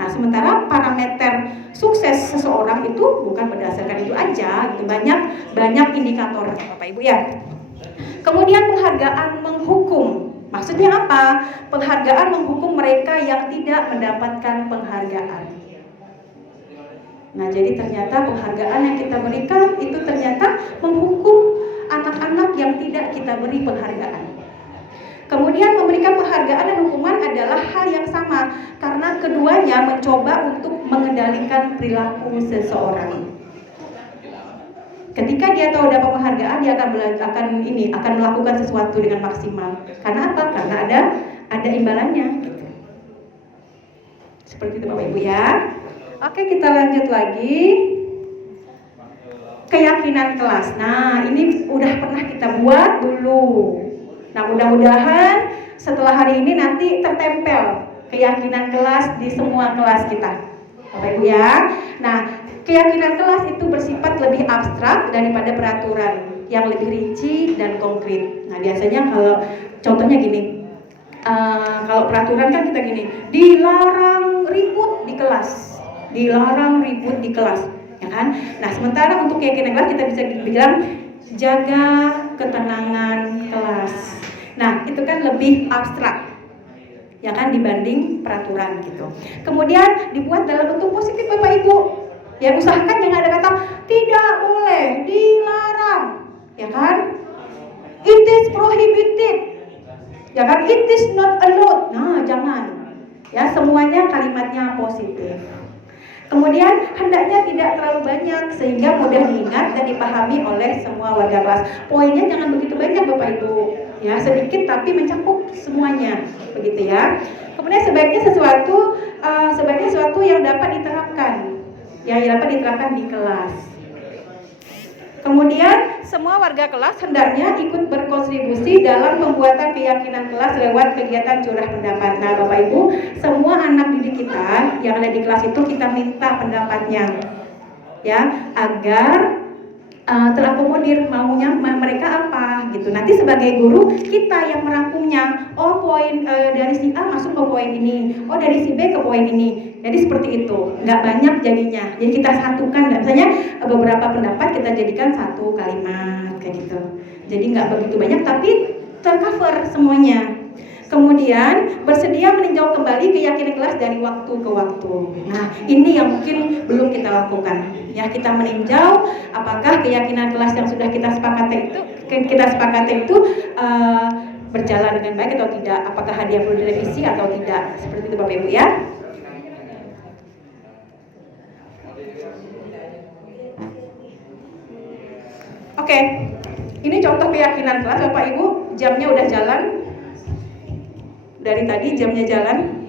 Nah, sementara parameter sukses seseorang itu bukan berdasarkan itu aja, itu banyak indikator Bapak Ibu ya. Kemudian penghargaan menghukum. Maksudnya apa? Penghargaan menghukum mereka yang tidak mendapatkan penghargaan. Nah, jadi ternyata penghargaan yang kita berikan itu ternyata menghukum anak-anak yang tidak kita beri penghargaan. Kemudian memberikan penghargaan dan hukuman adalah hal yang sama karena keduanya mencoba untuk mengendalikan perilaku seseorang. Ketika dia tahu dapat penghargaan, dia akan melakukan sesuatu dengan maksimal. Karena apa? Karena ada imbalannya. Seperti itu Bapak Ibu ya. Oke, kita lanjut lagi. Keyakinan kelas. Nah, ini udah pernah kita buat dulu. Nah, mudah-mudahan setelah hari ini nanti tertempel keyakinan kelas di semua kelas kita, Bapak Ibu ya. Nah, keyakinan kelas itu bersifat lebih abstrak daripada peraturan yang lebih rinci dan konkret. Nah, biasanya kalau contohnya gini, kalau peraturan kan kita gini, dilarang ribut di kelas, ya kan? Nah, sementara untuk keyakinan kelas kita bisa bilang jaga ketenangan kelas. Nah, itu kan lebih abstrak, ya kan, dibanding peraturan gitu. Kemudian dibuat dalam bentuk positif Bapak Ibu. Ya, usahakan jangan ada kata tidak boleh, dilarang, ya kan? It is prohibited, ya kan? It is not allowed. Nah, jangan. Ya, semuanya kalimatnya positif. Kemudian hendaknya tidak terlalu banyak sehingga mudah diingat dan dipahami oleh semua warga kelas. Poinnya jangan begitu banyak Bapak Ibu, ya, sedikit tapi mencakup semuanya, begitu ya. Kemudian sebaiknya sesuatu yang dapat diterapkan, ya, yang dapat diterapkan di kelas. Kemudian semua warga kelas hendaknya ikut berkontribusi dalam pembuatan keyakinan kelas lewat kegiatan curah pendapat. Nah, Bapak Ibu, semua anak didik kita yang ada di kelas itu kita minta pendapatnya, ya, agar terakomodir maunya mereka apa gitu. Nanti sebagai guru kita yang merangkumnya. Oh poin dari si A masuk ke poin ini. Oh dari si B ke poin ini. Jadi seperti itu. Nggak banyak jadinya. Jadi kita satukan. Misalnya beberapa pendapat kita jadikan satu kalimat kayak gitu. Jadi nggak begitu banyak tapi tercover semuanya. Kemudian bersedia meninjau kembali keyakinan kelas dari waktu ke waktu. Nah, ini yang mungkin belum kita lakukan. Ya, kita meninjau apakah keyakinan kelas yang sudah kita sepakati itu berjalan dengan baik atau tidak. Apakah hadiah perlu direvisi atau tidak. Seperti itu Bapak Ibu ya. Oke. Ini contoh keyakinan kelas Bapak Ibu. Jamnya udah jalan. Dari tadi jamnya jalan.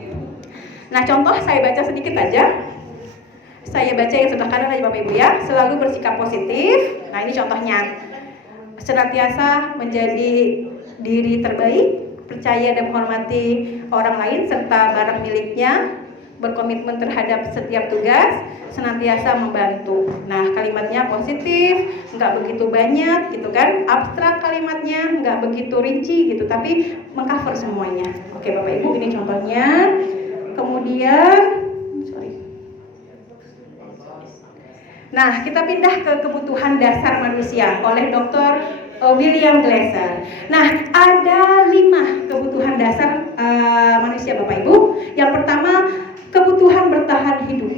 Nah, contoh saya baca sedikit aja. Saya baca yang sebelah kanan aja Bapak Ibu ya. Selalu bersikap positif. Nah, ini contohnya. Senantiasa menjadi diri terbaik, percaya dan menghormati orang lain serta barang miliknya, berkomitmen terhadap setiap tugas, senantiasa membantu. Nah, kalimatnya positif, nggak begitu banyak gitu kan, abstrak kalimatnya, nggak begitu rinci gitu, tapi mengcover semuanya. Oke Bapak Ibu, ini contohnya. Kemudian, nah kita pindah ke kebutuhan dasar manusia oleh Dr. William Glasser. Nah, ada 5 kebutuhan dasar manusia Bapak Ibu. Yang pertama, kebutuhan bertahan hidup.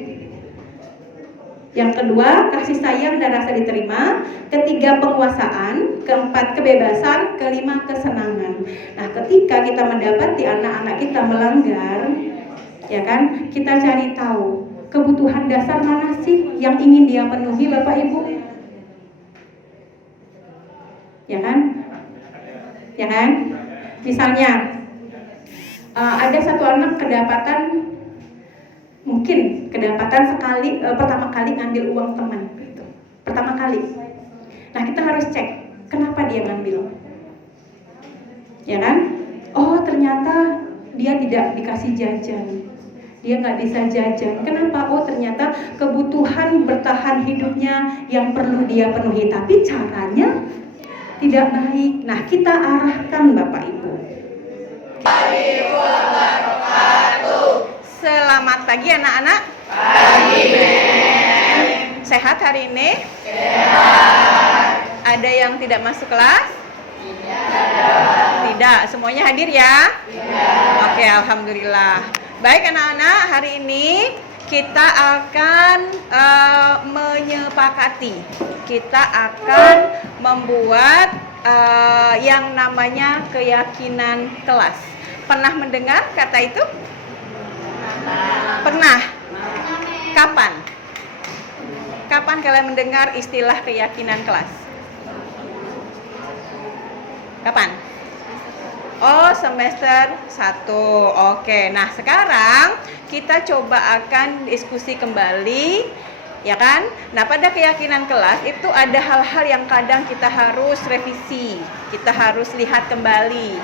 Yang kedua, kasih sayang dan rasa diterima. Ketiga, penguasaan. Keempat, kebebasan. Kelima, kesenangan. Nah, ketika kita mendapati anak-anak kita melanggar, ya kan, kita cari tahu kebutuhan dasar mana sih yang ingin dia penuhi Bapak Ibu. Ya kan? Ya kan? Misalnya ada satu anak kedapatan sekali pertama kali ngambil uang teman gitu. Pertama kali. Nah, kita harus cek kenapa dia ngambil. Ya kan? Oh, ternyata dia tidak dikasih jajan. Dia nggak bisa jajan. Kenapa? Oh, ternyata kebutuhan bertahan hidupnya yang perlu dia penuhi, tapi caranya tidak baik. Nah, kita arahkan Bapak Ibu. Selamat pagi anak-anak. Pagi. Sehat hari ini? Sehat. Ada yang tidak masuk kelas? Tidak. Semuanya hadir ya? Tidak. Oke, alhamdulillah. Baik anak-anak, hari ini kita akan menyepakati. Kita akan membuat yang namanya keyakinan kelas. Pernah mendengar kata itu? Pernah. Kapan? Kapan kalian mendengar istilah keyakinan kelas? Kapan? Oh, semester 1. Oke. Nah, sekarang kita coba akan diskusi kembali, ya kan? Nah, pada keyakinan kelas itu ada hal-hal yang kadang kita harus revisi. Kita harus lihat kembali.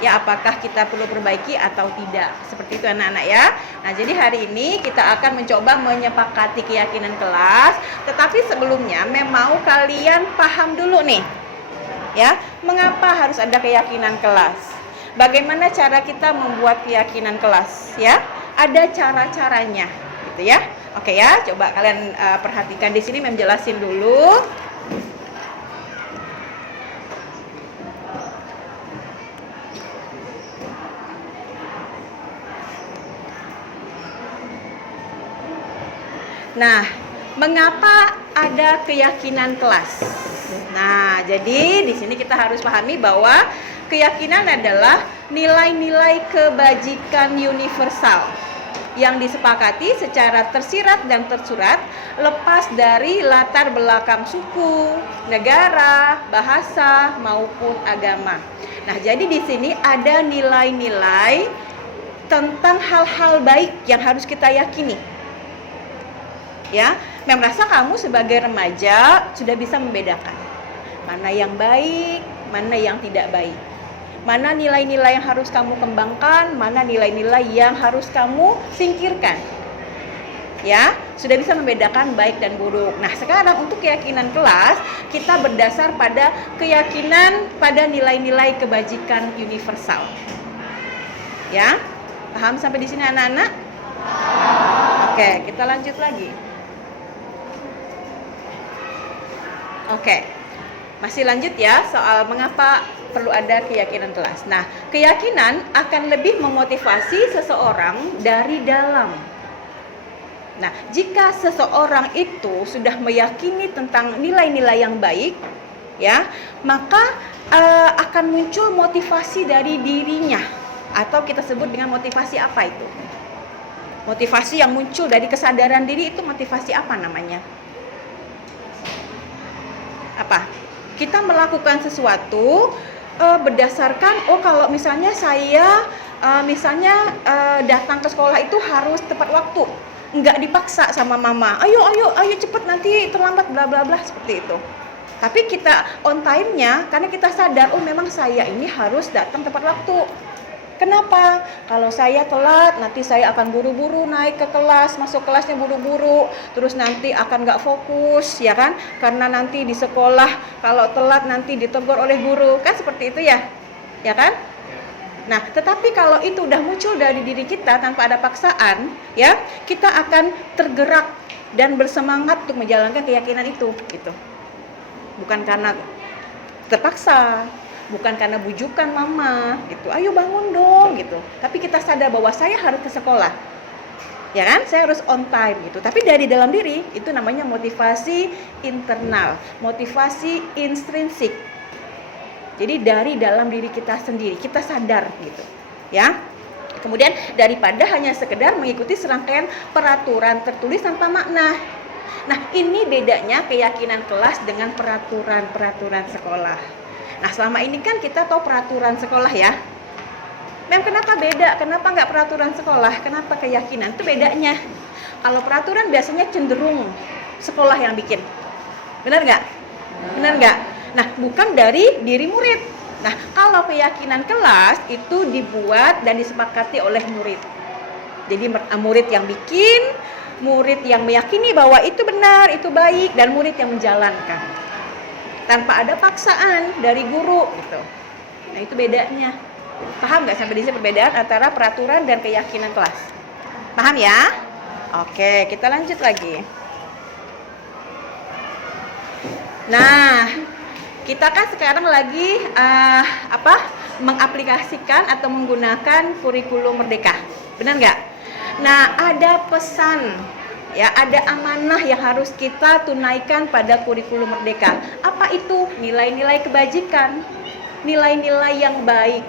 Ya, apakah kita perlu perbaiki atau tidak. Seperti itu anak-anak ya. Nah, jadi hari ini kita akan mencoba menyepakati keyakinan kelas, tetapi sebelumnya mau kalian paham dulu nih. Ya, mengapa harus ada keyakinan kelas? Bagaimana cara kita membuat keyakinan kelas, ya? Ada cara-caranya, gitu ya. Oke ya, coba kalian perhatikan di sini, menjelasin dulu. Nah, mengapa ada keyakinan kelas? Nah, jadi di sini kita harus pahami bahwa keyakinan adalah nilai-nilai kebajikan universal yang disepakati secara tersirat dan tersurat lepas dari latar belakang suku, negara, bahasa maupun agama. Nah, jadi di sini ada nilai-nilai tentang hal-hal baik yang harus kita yakini. Ya, merasa kamu sebagai remaja sudah bisa membedakan mana yang baik, mana yang tidak baik. Mana nilai-nilai yang harus kamu kembangkan, mana nilai-nilai yang harus kamu singkirkan. Ya, sudah bisa membedakan baik dan buruk. Nah, sekarang untuk keyakinan kelas, kita berdasar pada keyakinan pada nilai-nilai kebajikan universal. Ya, paham sampai di sini anak-anak? Oke, kita lanjut lagi. Oke, masih lanjut ya soal mengapa perlu ada keyakinan kelas. Nah, keyakinan akan lebih memotivasi seseorang dari dalam. Nah, jika seseorang itu sudah meyakini tentang nilai-nilai yang baik, ya, maka akan muncul motivasi dari dirinya, atau kita sebut dengan motivasi apa itu? Motivasi yang muncul dari kesadaran diri itu motivasi apa namanya? Apa? Kita melakukan sesuatu berdasarkan kalau misalnya saya datang ke sekolah itu harus tepat waktu, nggak dipaksa sama mama, ayo cepet nanti terlambat bla bla bla, seperti itu. Tapi kita on time-nya karena kita sadar memang saya ini harus datang tepat waktu. Kenapa? Kalau saya telat, nanti saya akan buru-buru naik ke kelas, masuk kelasnya buru-buru, terus nanti akan nggak fokus, ya kan? Karena nanti di sekolah kalau telat nanti ditegur oleh guru, kan seperti itu ya, ya kan? Nah, tetapi kalau itu udah muncul dari diri kita tanpa ada paksaan, ya, kita akan tergerak dan bersemangat untuk menjalankan keyakinan itu, gitu. Bukan karena terpaksa. Bukan karena bujukan mama gitu, ayo bangun dong gitu. Tapi kita sadar bahwa saya harus ke sekolah, ya kan? Saya harus on time gitu. Tapi dari dalam diri itu namanya motivasi internal, motivasi intrinsik. Jadi dari dalam diri kita sendiri, kita sadar gitu, ya. Kemudian daripada hanya sekedar mengikuti serangkaian peraturan tertulis tanpa makna. Nah, ini bedanya keyakinan kelas dengan peraturan sekolah. Nah, selama ini kan kita tahu peraturan sekolah ya. Mem, kenapa beda? Kenapa nggak peraturan sekolah? Kenapa keyakinan? Itu bedanya. Kalau peraturan biasanya cenderung sekolah yang bikin. Benar nggak? Benar nggak? Nah, bukan dari diri murid. Nah, kalau keyakinan kelas itu dibuat dan disepakati oleh murid. Jadi murid yang bikin, murid yang meyakini bahwa itu benar, itu baik, dan murid yang menjalankan. Tanpa ada paksaan dari guru gitu. Nah, itu bedanya. Paham nggak sampai di sini perbedaan antara peraturan dan keyakinan kelas? Paham ya? Oke, kita lanjut lagi. Nah, kita kan sekarang lagi mengaplikasikan atau menggunakan kurikulum Merdeka. Benar nggak? Nah, ada pesan, ya, ada amanah yang harus kita tunaikan pada kurikulum Merdeka. Apa itu? Nilai-nilai kebajikan, nilai-nilai yang baik.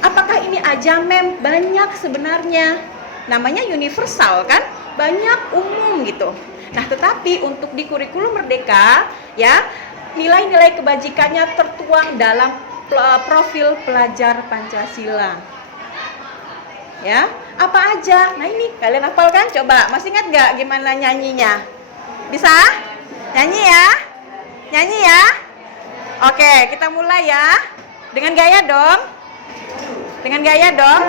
Apakah ini aja, Mem? Banyak sebenarnya. Namanya universal kan? Banyak, umum gitu. Nah, tetapi untuk di kurikulum Merdeka, ya, nilai-nilai kebajikannya tertuang dalam profil pelajar Pancasila. Ya, apa aja? Nah, ini kalian hafal kan? Coba, masih ingat nggak gimana nyanyinya? Bisa? Nyanyi ya? Nyanyi ya? Oke, kita mulai ya. Dengan gaya dong. Dengan gaya dong.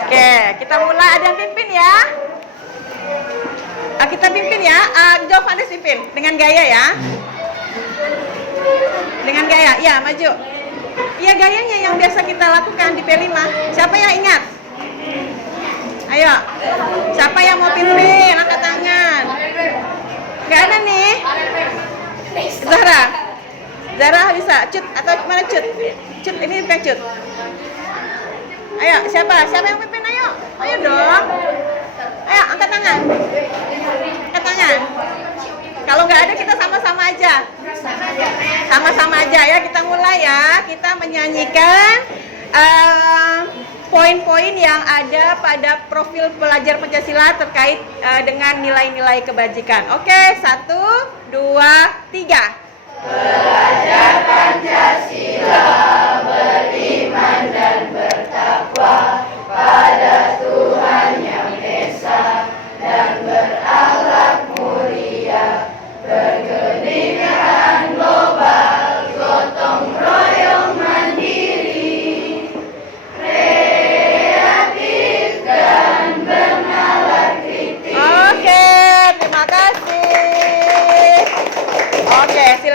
Oke, kita mulai. Ada yang pimpin ya? Kita pimpin ya. Jovanes pimpin. Dengan gaya ya. Dengan gaya. Ya, maju. Iya, gayanya yang biasa kita lakukan di P5. Siapa yang ingat? Ayo, siapa yang mau pimpin? Angkat tangan. Gak ada nih. Zara bisa. Cut, atau mana Cut? Cut, ini bukan Cut. Ayo, siapa yang pimpin? Ayo dong. Ayo, angkat tangan. Angkat tangan. Kalau nggak ada, kita sama-sama aja. Sama-sama aja ya, kita mulai ya. Kita menyanyikan poin-poin yang ada pada profil pelajar Pancasila terkait dengan nilai-nilai kebajikan. Oke, 1, 2, 3. Belajar Pancasila, beriman dan bertakwa pada Tuhan Yang Esa dan berakhlak mulia, berkenegaraan global, gotong royong mandiri, kreatif dan bernalar kritis.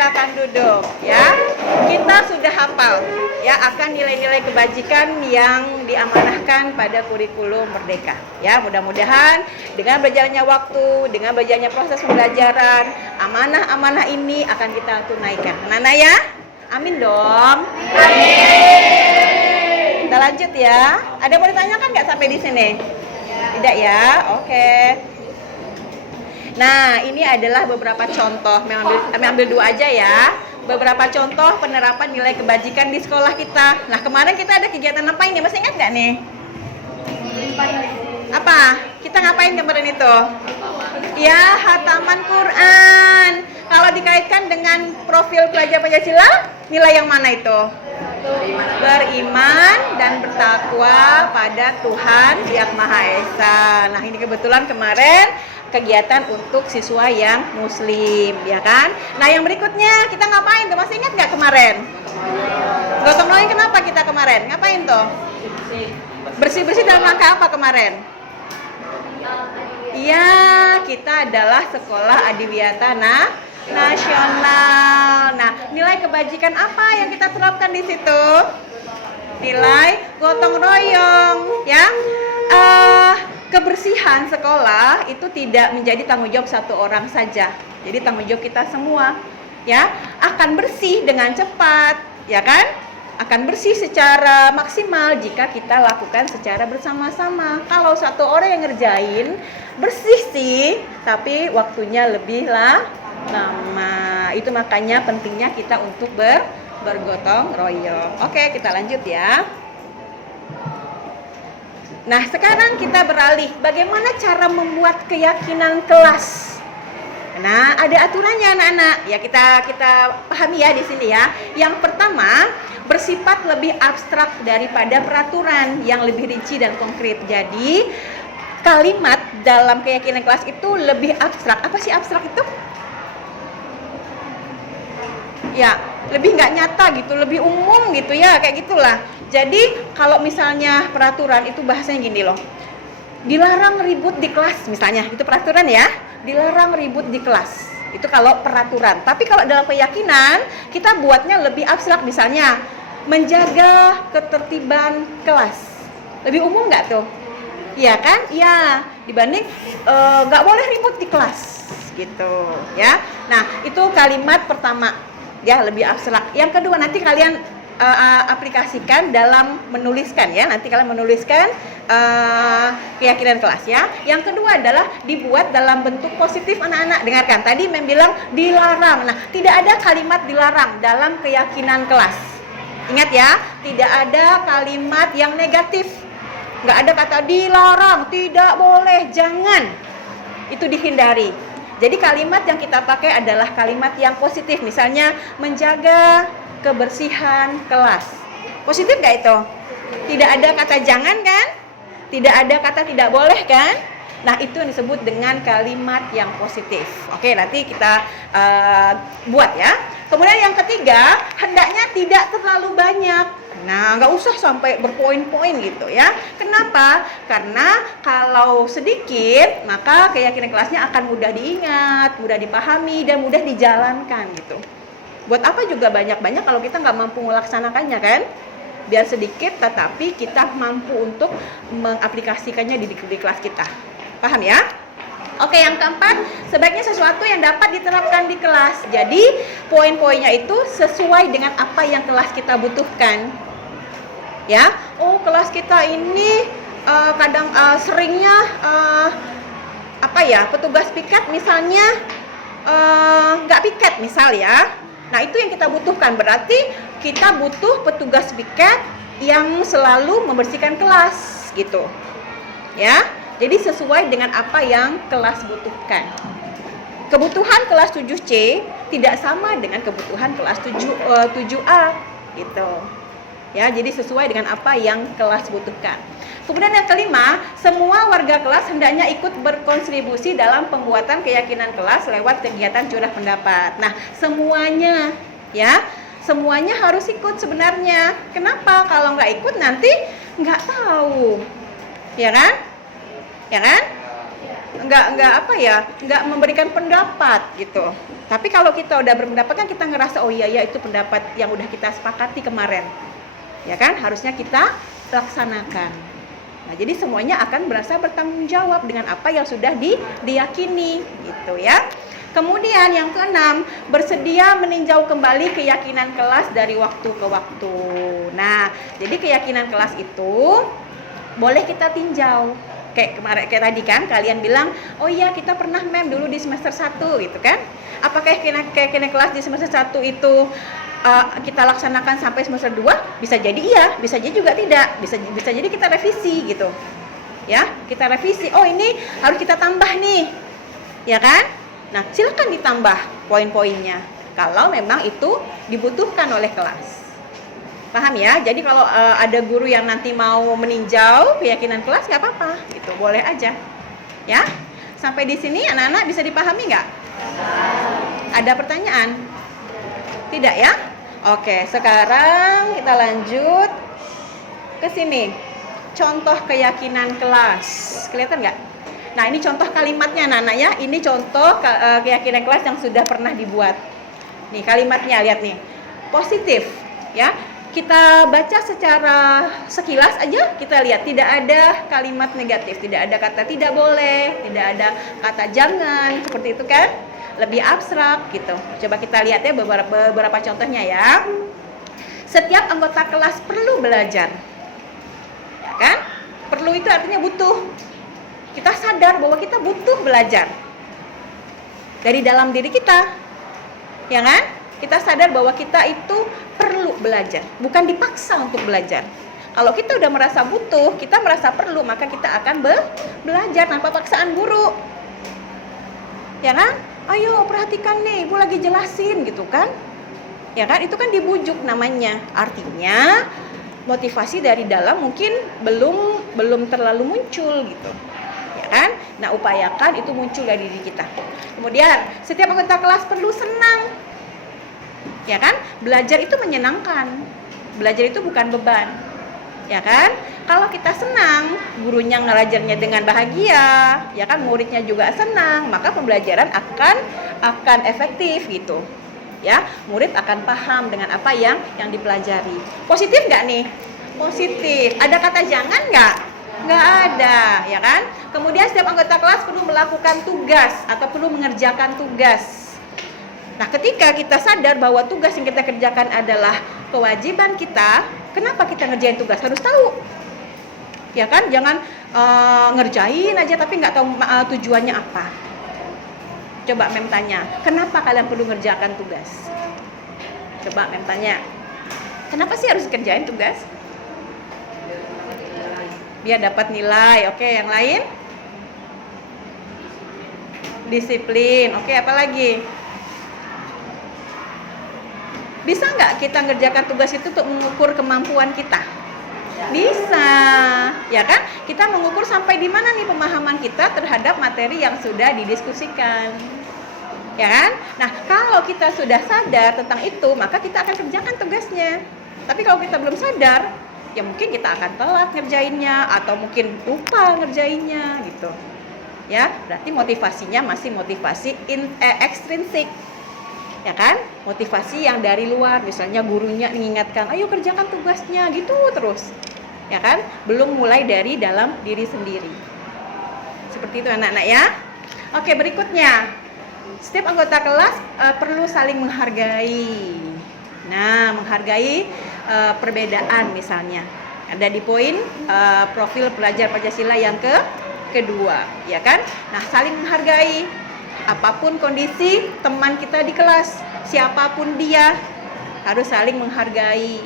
silakan duduk ya. Kita sudah hafal ya akan nilai-nilai kebajikan yang diamanahkan pada kurikulum Merdeka. Ya, mudah-mudahan dengan berjalannya waktu, dengan berjalannya proses pembelajaran, amanah-amanah ini akan kita tunaikan. Anak-anak ya? Amin dong. Amin. Kita lanjut ya. Ada yang mau ditanyakan nggak sampai di sini? Tidak ya? Oke. Nah, ini adalah beberapa contoh. Ambil dua aja ya. Beberapa contoh penerapan nilai kebajikan di sekolah kita. Nah, kemarin kita ada kegiatan apa ini? Masih ingat nggak nih? Apa? Kita ngapain kemarin itu? Ya, hataman Quran. Kalau dikaitkan dengan profil pelajar Pancasila, nilai yang mana itu? Beriman dan bertakwa pada Tuhan Yang Maha Esa. Nah, ini kebetulan kemarin kegiatan untuk siswa yang muslim, ya kan? Nah, yang berikutnya kita ngapain tuh? Masih ingat nggak kemarin? Gotong royong kenapa kita kemarin? Ngapain tuh? Bersih-bersih dalam rangka apa kemarin? Iya, kita adalah sekolah adiwiyata nasional. Nah, nilai kebajikan apa yang kita terapkan di situ? Nilai gotong royong, ya. Kebersihan sekolah itu tidak menjadi tanggung jawab satu orang saja. Jadi tanggung jawab kita semua, ya. Akan bersih dengan cepat, ya kan? Akan bersih secara maksimal jika kita lakukan secara bersama-sama. Kalau satu orang yang ngerjain, bersih sih, tapi waktunya lebih lama. Itu makanya pentingnya kita untuk bergotong royong. Oke, kita lanjut ya. Nah, sekarang kita beralih. Bagaimana cara membuat keyakinan kelas? Nah, ada aturannya anak-anak. Ya, kita pahami ya di sini ya. Yang pertama, bersifat lebih abstrak daripada peraturan yang lebih rinci dan konkret. Jadi, kalimat dalam keyakinan kelas itu lebih abstrak. Apa sih abstrak itu? Ya, lebih nggak nyata gitu, lebih umum gitu ya, kayak gitulah. Jadi kalau misalnya peraturan itu bahasanya gini loh, dilarang ribut di kelas misalnya, itu peraturan ya, dilarang ribut di kelas, itu kalau peraturan. Tapi kalau dalam keyakinan kita buatnya lebih abstrak, misalnya menjaga ketertiban kelas, lebih umum nggak tuh? Iya kan? Iya, dibanding nggak boleh ribut di kelas gitu ya. Nah, itu kalimat pertama ya, lebih abstrak. Yang kedua, nanti kalian aplikasikan dalam menuliskan ya. Nanti kalian menuliskan keyakinan kelas ya. Yang kedua adalah dibuat dalam bentuk positif. Anak-anak dengarkan, tadi Mem bilang dilarang. Nah, tidak ada kalimat dilarang dalam keyakinan kelas. Ingat ya, tidak ada kalimat yang negatif. Nggak ada kata dilarang, tidak boleh, jangan. Itu dihindari. Jadi kalimat yang kita pakai adalah kalimat yang positif. Misalnya menjaga kebersihan kelas. Positif nggak itu? Tidak ada kata jangan kan? Tidak ada kata tidak boleh kan? Nah, itu yang disebut dengan kalimat yang positif. Oke, nanti kita buat ya. Kemudian yang ketiga, hendaknya tidak terlalu banyak. Nah, nggak usah sampai berpoin-poin gitu ya. Kenapa? Karena kalau sedikit, maka keyakinan kelasnya akan mudah diingat, mudah dipahami, dan mudah dijalankan gitu. Buat apa juga banyak-banyak kalau kita nggak mampu melaksanakannya kan? Biar sedikit, tetapi kita mampu untuk mengaplikasikannya di kelas kita. Paham ya? Oke, yang keempat, sebaiknya sesuatu yang dapat diterapkan di kelas. Jadi, poin-poinnya itu sesuai dengan apa yang kelas kita butuhkan. Ya, oh kelas kita ini kadang seringnya petugas piket misalnya nggak piket misal ya. Nah, itu yang kita butuhkan, berarti kita butuh petugas piket yang selalu membersihkan kelas gitu ya. Jadi sesuai dengan apa yang kelas butuhkan. Kebutuhan kelas 7C tidak sama dengan kebutuhan kelas 7A gitu ya. Jadi sesuai dengan apa yang kelas butuhkan. Kemudian yang kelima, semua warga kelas hendaknya ikut berkontribusi dalam pembuatan keyakinan kelas lewat kegiatan curah pendapat. Nah, semuanya ya, semuanya harus ikut sebenarnya. Kenapa? Kalau nggak ikut nanti nggak tahu, ya kan? Ya kan? nggak apa ya, nggak memberikan pendapat gitu. Tapi kalau kita udah berpendapat kan kita ngerasa oh iya ya itu pendapat yang udah kita sepakati kemarin, ya kan? Harusnya kita laksanakan. Nah, jadi semuanya akan berasa bertanggung jawab dengan apa yang sudah diyakini, gitu ya. Kemudian yang keenam, bersedia meninjau kembali keyakinan kelas dari waktu ke waktu. Nah, jadi keyakinan kelas itu boleh kita tinjau. Kayak tadi kan kalian bilang, oh iya kita pernah dulu di semester 1 gitu kan. Apakah keyakinan kelas di semester 1 itu kita laksanakan sampai semester 2? Bisa jadi iya, bisa jadi juga tidak. Bisa jadi kita revisi gitu. Ya, kita revisi. Oh, ini harus kita tambah nih. Ya kan? Nah, silakan ditambah poin-poinnya kalau memang itu dibutuhkan oleh kelas. Paham ya? Jadi kalau ada guru yang nanti mau meninjau keyakinan kelas nggak apa-apa, gitu. Boleh aja. Ya? Sampai di sini anak-anak bisa dipahami nggak? Ada pertanyaan? Tidak ya? Oke, sekarang kita lanjut ke sini. Contoh keyakinan kelas. Kelihatan nggak? Nah, ini contoh kalimatnya anak-anak ya. Ini contoh keyakinan kelas yang sudah pernah dibuat. Nih kalimatnya, lihat nih. Positif ya. Kita baca secara sekilas aja, kita lihat tidak ada kalimat negatif, tidak ada kata tidak boleh, tidak ada kata jangan, seperti itu kan? Lebih abstrak gitu. Coba kita lihat ya beberapa contohnya ya. Setiap anggota kelas perlu belajar. Ya kan? Perlu itu artinya butuh. Kita sadar bahwa kita butuh belajar dari dalam diri kita, ya kan? Kita sadar bahwa kita itu perlu belajar, bukan dipaksa untuk belajar. Kalau kita udah merasa butuh, kita merasa perlu, maka kita akan belajar tanpa paksaan guru, ya kan? Ayo perhatikan nih, ibu lagi jelasin gitu kan? Ya kan? Itu kan dibujuk namanya. Artinya motivasi dari dalam mungkin belum terlalu muncul gitu. Kan? Nah, upayakan itu muncul dari diri kita. Kemudian, setiap anggota kelas perlu senang. Ya kan? Belajar itu menyenangkan. Belajar itu bukan beban. Ya kan? Kalau kita senang, gurunya ngelajarnya dengan bahagia, ya kan muridnya juga senang, maka pembelajaran akan efektif gitu. Ya, murid akan paham dengan apa yang dipelajari. Positif nggak nih? Positif. Ada kata jangan nggak? Nggak ada, ya kan? Kemudian setiap anggota kelas perlu melakukan tugas atau perlu mengerjakan tugas. Nah, ketika kita sadar bahwa tugas yang kita kerjakan adalah kewajiban kita, kenapa kita ngerjain tugas? Harus tahu, ya kan? Jangan ngerjain aja tapi nggak tahu tujuannya apa. Coba Mem tanya, kenapa kalian perlu ngerjakan tugas? Coba Mem tanya, kenapa sih harus kerjain tugas? Biar dapat nilai. Oke, yang lain? Disiplin. Oke, apa lagi? Bisa nggak kita ngerjakan tugas itu untuk mengukur kemampuan kita? Bisa, ya kan? Kita mengukur sampai di mana nih pemahaman kita terhadap materi yang sudah didiskusikan. Ya kan? Nah, kalau kita sudah sadar tentang itu, maka kita akan kerjakan tugasnya. Tapi kalau kita belum sadar, ya mungkin kita akan telat ngerjainnya atau mungkin lupa ngerjainnya gitu. Ya, berarti motivasinya masih motivasi ekstrinsik. Ya kan? Motivasi yang dari luar, misalnya gurunya mengingatkan, "Ayo kerjakan tugasnya." Gitu terus. Ya kan? Belum mulai dari dalam diri sendiri. Seperti itu anak-anak ya. Oke, berikutnya. Setiap anggota kelas perlu saling menghargai. Nah, menghargai perbedaan misalnya. Ada di poin profil pelajar Pancasila yang kedua, ya kan? Nah, saling menghargai. Apapun kondisi teman kita di kelas, siapapun dia, harus saling menghargai.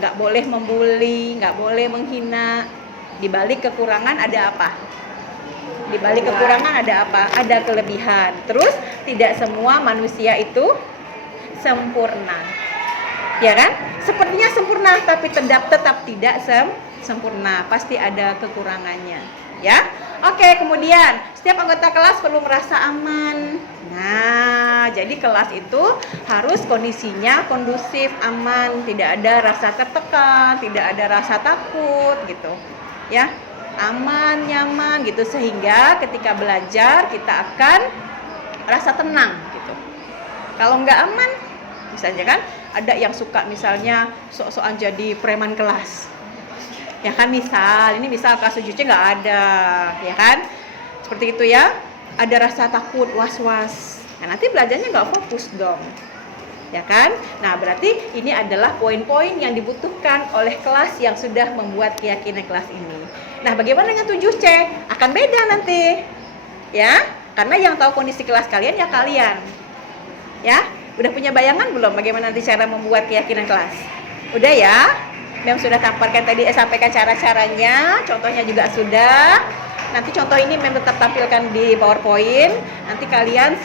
Nggak boleh membuli, nggak boleh menghina. Di balik kekurangan ada apa? Di balik kekurangan ada apa? Ada kelebihan. Terus tidak semua manusia itu sempurna. Ya kan? Sepertinya sempurna tapi tetap tidak sempurna. Pasti ada kekurangannya, ya. Oke, kemudian setiap anggota kelas perlu merasa aman. Nah, jadi kelas itu harus kondisinya kondusif, aman, tidak ada rasa tertekan, tidak ada rasa takut gitu. Ya. aman, nyaman gitu, sehingga ketika belajar kita akan rasa tenang gitu. Kalau nggak aman, misalnya kan ada yang suka misalnya sok-sokan jadi preman kelas, ya kan, ini misal kelas 7C nggak ada, ya kan, seperti itu ya, ada rasa takut, was-was, nah nanti belajarnya nggak fokus dong, ya kan. Nah berarti ini adalah poin-poin yang dibutuhkan oleh kelas yang sudah membuat keyakinan kelas ini. Nah bagaimana dengan 7C? Akan beda nanti, ya, karena yang tahu kondisi kelas kalian ya kalian, ya. Udah punya bayangan belum bagaimana nanti cara membuat keyakinan kelas? Udah ya? Mem sudah sampaikan cara-caranya, contohnya juga sudah. Nanti contoh ini Mem tetap tampilkan di PowerPoint. Nanti kalian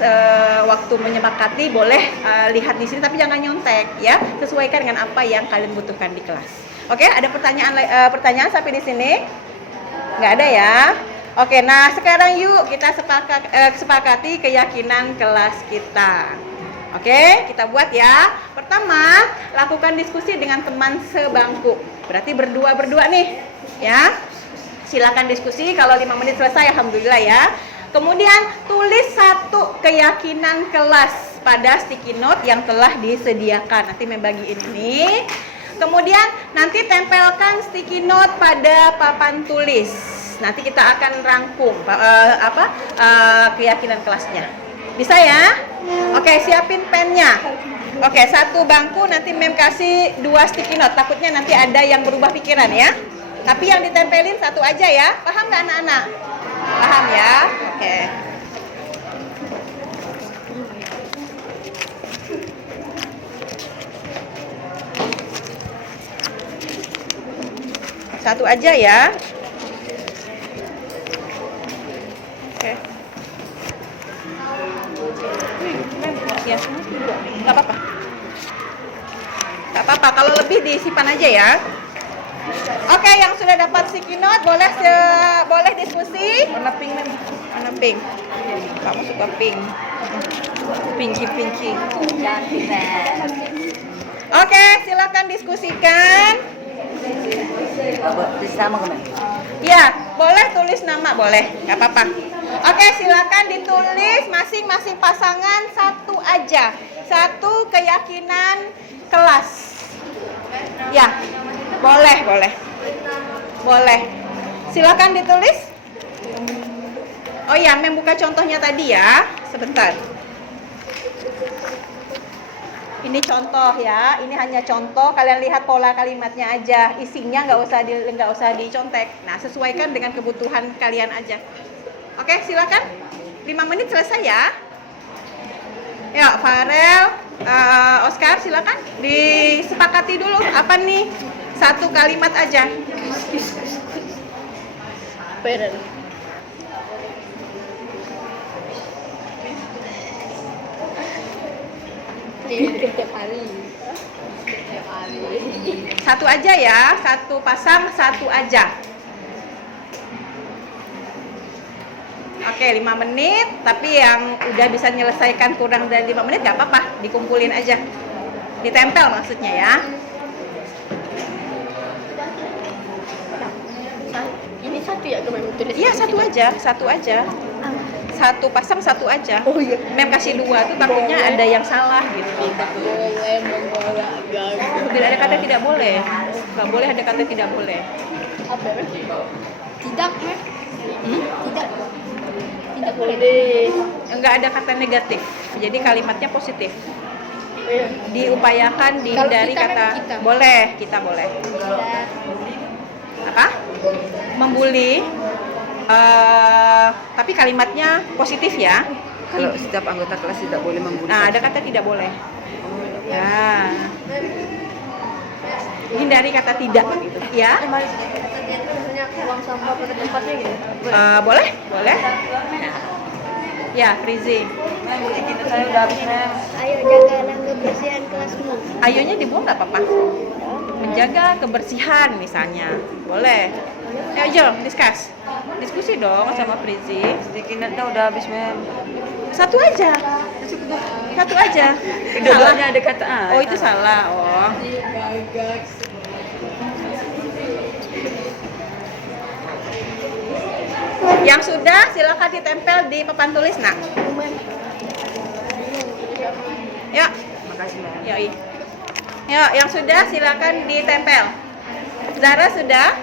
waktu menyemakati boleh lihat di sini, tapi jangan nyontek ya. Sesuaikan dengan apa yang kalian butuhkan di kelas. Oke, ada pertanyaan sampai di sini? Nggak ada ya? Oke, nah sekarang yuk kita sepakati keyakinan kelas kita. Oke, kita buat ya. Pertama, lakukan diskusi dengan teman sebangku. Berarti berdua nih, ya. Silakan diskusi, kalau 5 menit selesai, alhamdulillah ya. Kemudian tulis 1 keyakinan kelas pada sticky note yang telah disediakan. Nanti membagiin ini. Kemudian nanti tempelkan sticky note pada papan tulis. Nanti kita akan rangkum keyakinan kelasnya. Bisa ya? Oke, siapin pennya. Oke, 1 bangku nanti Mem kasih 2 sticky note. Takutnya nanti ada yang berubah pikiran ya. Tapi yang ditempelin 1 aja ya. Paham nggak anak-anak? Paham ya? Oke. Satu aja ya. Oke. Ya, nggak apa-apa. Nggak apa-apa, kalau lebih disimpan aja ya. Oke, yang sudah dapat sticky note boleh diskusi. Warna pink, warna pink. Kamu suka pink. Pinky. Oke, silakan diskusikan. Ya, boleh tulis nama, boleh, nggak apa-apa. Oke, silakan ditulis masing-masing pasangan 1 aja. 1 keyakinan kelas. Ya, boleh. Silakan ditulis. Oh ya, Mem buka contohnya tadi ya. Sebentar. Ini contoh ya. Ini hanya contoh. Kalian lihat pola kalimatnya aja. Isinya nggak usah dicontek. Nah, sesuaikan dengan kebutuhan kalian aja. Oke, silakan. 5 menit selesai ya. Ya, Farel, Oscar, silakan disepakati dulu. Apa nih? 1 kalimat aja. Setiap hari. 1 aja ya. 1 pasang, 1 aja. Oke, 5 menit. Tapi yang udah bisa menyelesaikan kurang dari 5 menit gak apa-apa. Dikumpulin aja. Ditempel maksudnya ya. Ini 1 ya kemarin tulis. Iya, 1 aja. 1 pasang, 1 aja. Oh iya. Mem kasih 2 tuh takutnya ada yang salah gitu. Boleh mengolahkan. Tidak ada kata tidak boleh. Gak boleh ada kata tidak boleh. Apa? Tidak, Tidak boleh. Enggak ada kata negatif. Jadi kalimatnya positif. Iya. Diupayakan dihindari Kalau kita kata kan kita. boleh, kita boleh. Apa? Membuli. Tapi kalimatnya positif ya. Kalau setiap anggota kelas tidak boleh membuli. Nah, ada kata tidak boleh. Ya. Hindari kata tidak gitu. Ya. Misalnya buang sampah pada tempatnya gitu. Boleh? Ya, Frizi. Saya udah habis, Mem. Ayo jagalah kebersihan kelasmu. Ayonya dibuang nggak apa-apa. Menjaga kebersihan misalnya. Boleh. Ayo, diskusi dong sama Frizi. Sticky-note-nya udah habis, Mem. 1 aja. 1 aja. Kedua-duanya ada kata A. Oh, itu salah. Oh. Yang sudah silakan ditempel di papan tulis, nak. Yuk. Makasih Mbak. Yuk, yuk, yang sudah silakan ditempel. Zara sudah?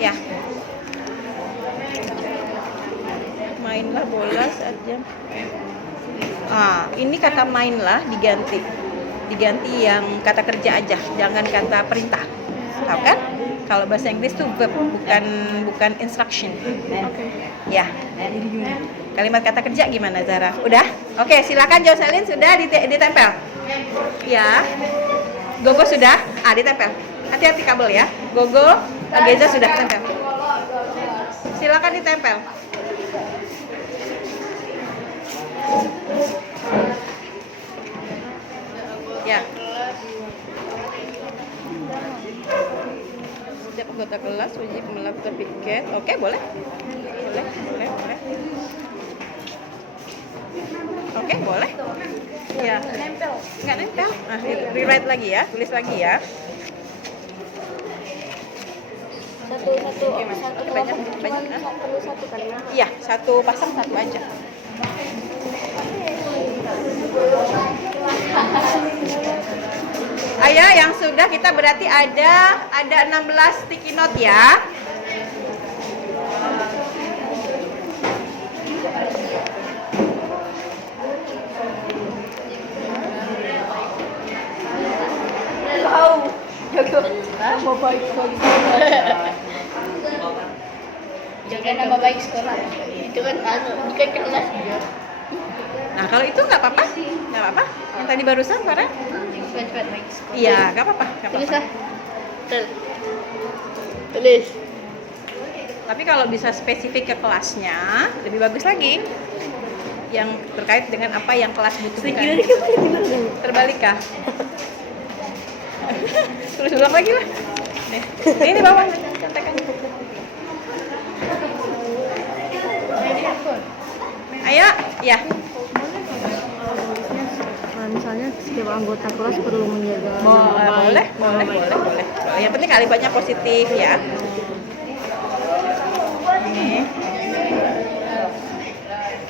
Ya. Mainlah bola saat jam. Ini kata mainlah diganti. Diganti yang kata kerja aja, jangan kata perintah. Tahu kan? Kalau bahasa Inggris tuh verb, bukan instruction. Ya. Kalimat kata kerja gimana, Zara? Udah? Oke, silakan Jocelyn sudah ditempel. Ya. Gogo sudah? Ditempel. Hati-hati kabel ya. Gogo, Ageza sudah tempel. Silakan ditempel. Ya. Setiap anggota kelas wajib melakukan piket. Oke, boleh. Boleh. Oke, boleh. Ya. Nggak nempel. Rewrite lagi ya, tulis lagi ya. Satu Banyak. perlu satu kan? Iya, satu pasang satu aja. Ayo, yang sudah kita berarti ada 16 sticky note ya. Jangan nama baik sekolah. Itu kan bukan kelas. Nah, kalau itu nggak apa-apa. Yang tadi barusan, Farah? Cepat baik sekolah. Iya, nggak apa-apa. Tulislah. Tulis. Tapi kalau bisa spesifik ke kelasnya, lebih bagus lagi. Yang terkait dengan apa yang kelas butuhkan. Terbalik kah? Tulis ulang lagi lah. Nih, ini bawah contekan. Ayo, ya. Misalnya setiap anggota kelas perlu menjaga Boleh. Yang penting kalimatnya positif ya.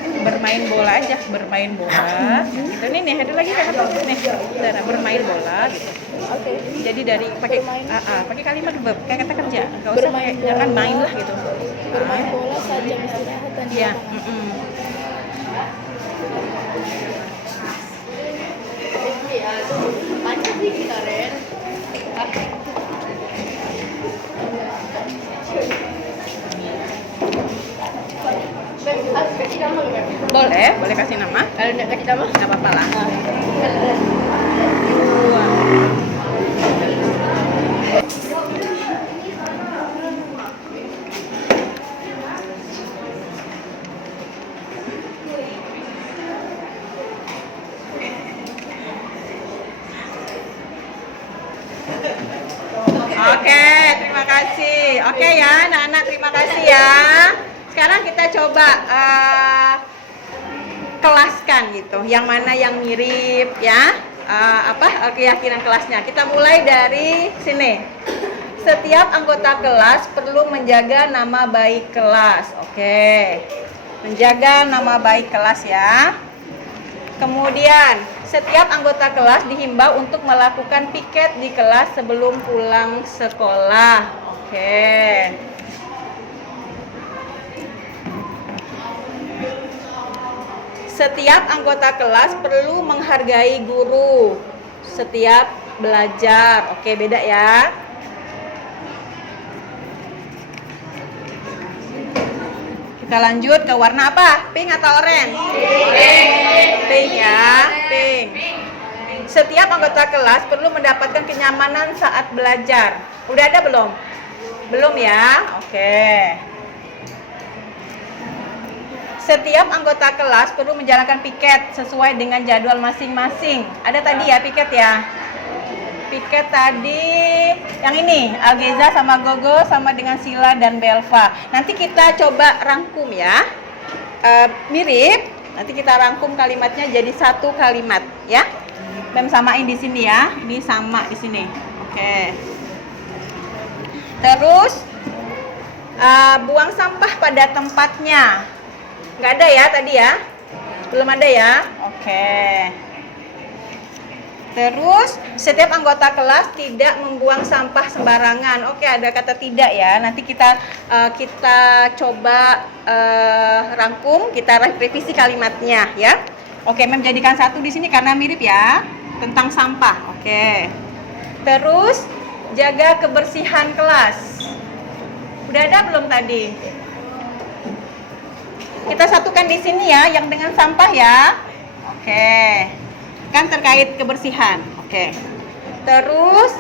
Ini bermain bola aja, bermain bola. Gitu nih, ada lagi kan atau nih, bermain bola gitu. Oke. Jadi dari pakai kalimat verb kayak kata kerja. Enggak usah pakai jangan main lah gitu. Bermain bola saat jam istirahat dan di Iya, lapangan. Macam sih Karen. Boleh kasih nama. Kalau tidak kasih nama, Enggak apa-apa lah. Oke, terima kasih. Oke ya, anak-anak terima kasih ya. Sekarang kita coba kelaskan gitu. Yang mana yang mirip ya? Keyakinan kelasnya. Kita mulai dari sini. Setiap anggota kelas perlu menjaga nama baik kelas. Oke. Menjaga nama baik kelas ya. Kemudian, setiap anggota kelas dihimbau untuk melakukan piket di kelas sebelum pulang sekolah. Oke. Setiap anggota kelas perlu menghargai guru setiap belajar. Oke, beda ya. Kita lanjut ke warna apa? Pink atau orange? Pink ya, pink. Setiap anggota kelas perlu mendapatkan kenyamanan saat belajar. Udah ada belum? Belum ya? Oke. Setiap anggota kelas perlu menjalankan piket sesuai dengan jadwal masing-masing. Ada tadi ya piket ya? Piket tadi yang ini, Algeza sama Gogo sama dengan Sila dan Belva. Nanti kita coba rangkum ya. Mirip, nanti kita rangkum kalimatnya jadi satu kalimat ya. Mem samain di sini ya. Ini sama di sini. Oke. Terus Buang sampah pada tempatnya. Nggak ada ya tadi ya? Belum ada ya? Oke. Terus, setiap anggota kelas tidak membuang sampah sembarangan. Oke, ada kata tidak ya. Nanti kita coba rangkum, kita revisi kalimatnya ya. Oke, Mem jadikan satu di sini karena mirip ya, tentang sampah. Oke. Terus, jaga kebersihan kelas. Udah ada belum tadi? Kita satukan di sini ya, yang dengan sampah ya. Oke. Kan terkait kebersihan. Oke. Terus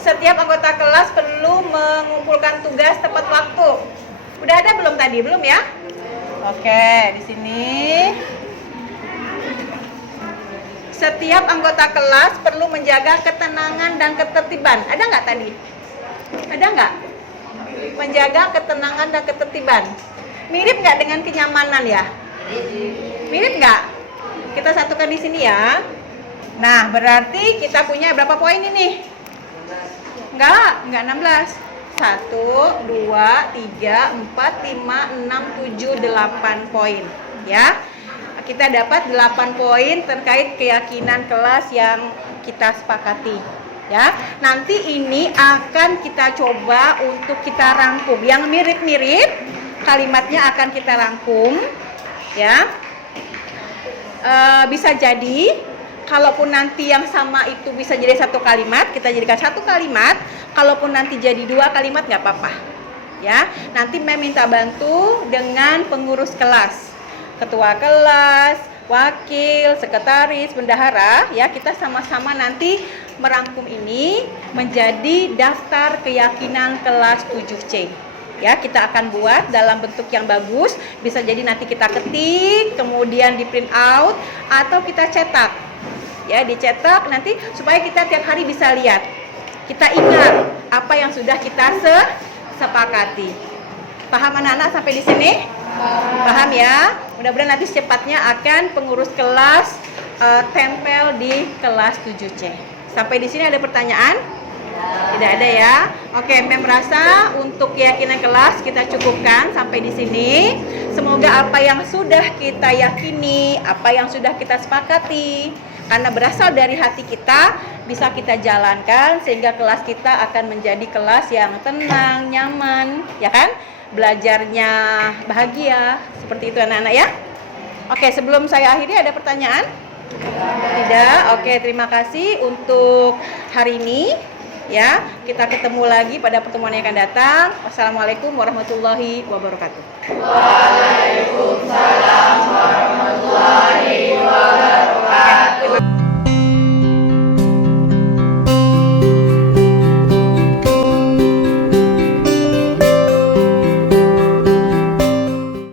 setiap anggota kelas perlu mengumpulkan tugas tepat waktu. Udah ada belum tadi? Belum ya? Oke, di sini. Setiap anggota kelas perlu menjaga ketenangan dan ketertiban. Ada nggak tadi? Ada nggak? Menjaga ketenangan dan ketertiban. Mirip nggak dengan kenyamanan ya? Mirip nggak? Kita satukan di sini ya. Nah, berarti kita punya berapa poin ini? Enggak 16. 1, 2, 3, 4, 5, 6, 7, 8 poin. Ya. Kita dapat 8 poin terkait keyakinan kelas yang kita sepakati. Ya. Nanti ini akan kita coba untuk kita rangkum. Yang mirip-mirip kalimatnya akan kita rangkum. Ya. Bisa jadi kalaupun nanti yang sama itu bisa jadi satu kalimat, kita jadikan satu kalimat. Kalaupun nanti jadi dua kalimat nggak apa-apa, ya. Nanti Mem minta bantu dengan pengurus kelas, ketua kelas, wakil, sekretaris, bendahara, ya. Kita sama-sama nanti merangkum ini menjadi daftar keyakinan kelas 7C. Ya, kita akan buat dalam bentuk yang bagus. Bisa jadi nanti kita ketik, kemudian di print out atau kita cetak. Ya, dicetak nanti supaya kita tiap hari bisa lihat. Kita ingat apa yang sudah kita sepakati. Paham anak-anak sampai di sini? Paham ya? Mudah-mudahan nanti secepatnya akan pengurus kelas tempel di kelas 7C. Sampai di sini ada pertanyaan? Tidak ada ya? Oke, Mem merasa untuk keyakinan kelas kita cukupkan sampai di sini. Semoga apa yang sudah kita yakini, apa yang sudah kita sepakati, karena berasal dari hati kita, bisa kita jalankan sehingga kelas kita akan menjadi kelas yang tenang, nyaman, ya kan? Belajarnya bahagia, seperti itu anak-anak ya. Oke, sebelum saya akhiri ada pertanyaan? Tidak. Oke, terima kasih untuk hari ini. Ya, kita ketemu lagi pada pertemuan yang akan datang. Wassalamualaikum warahmatullahi wabarakatuh.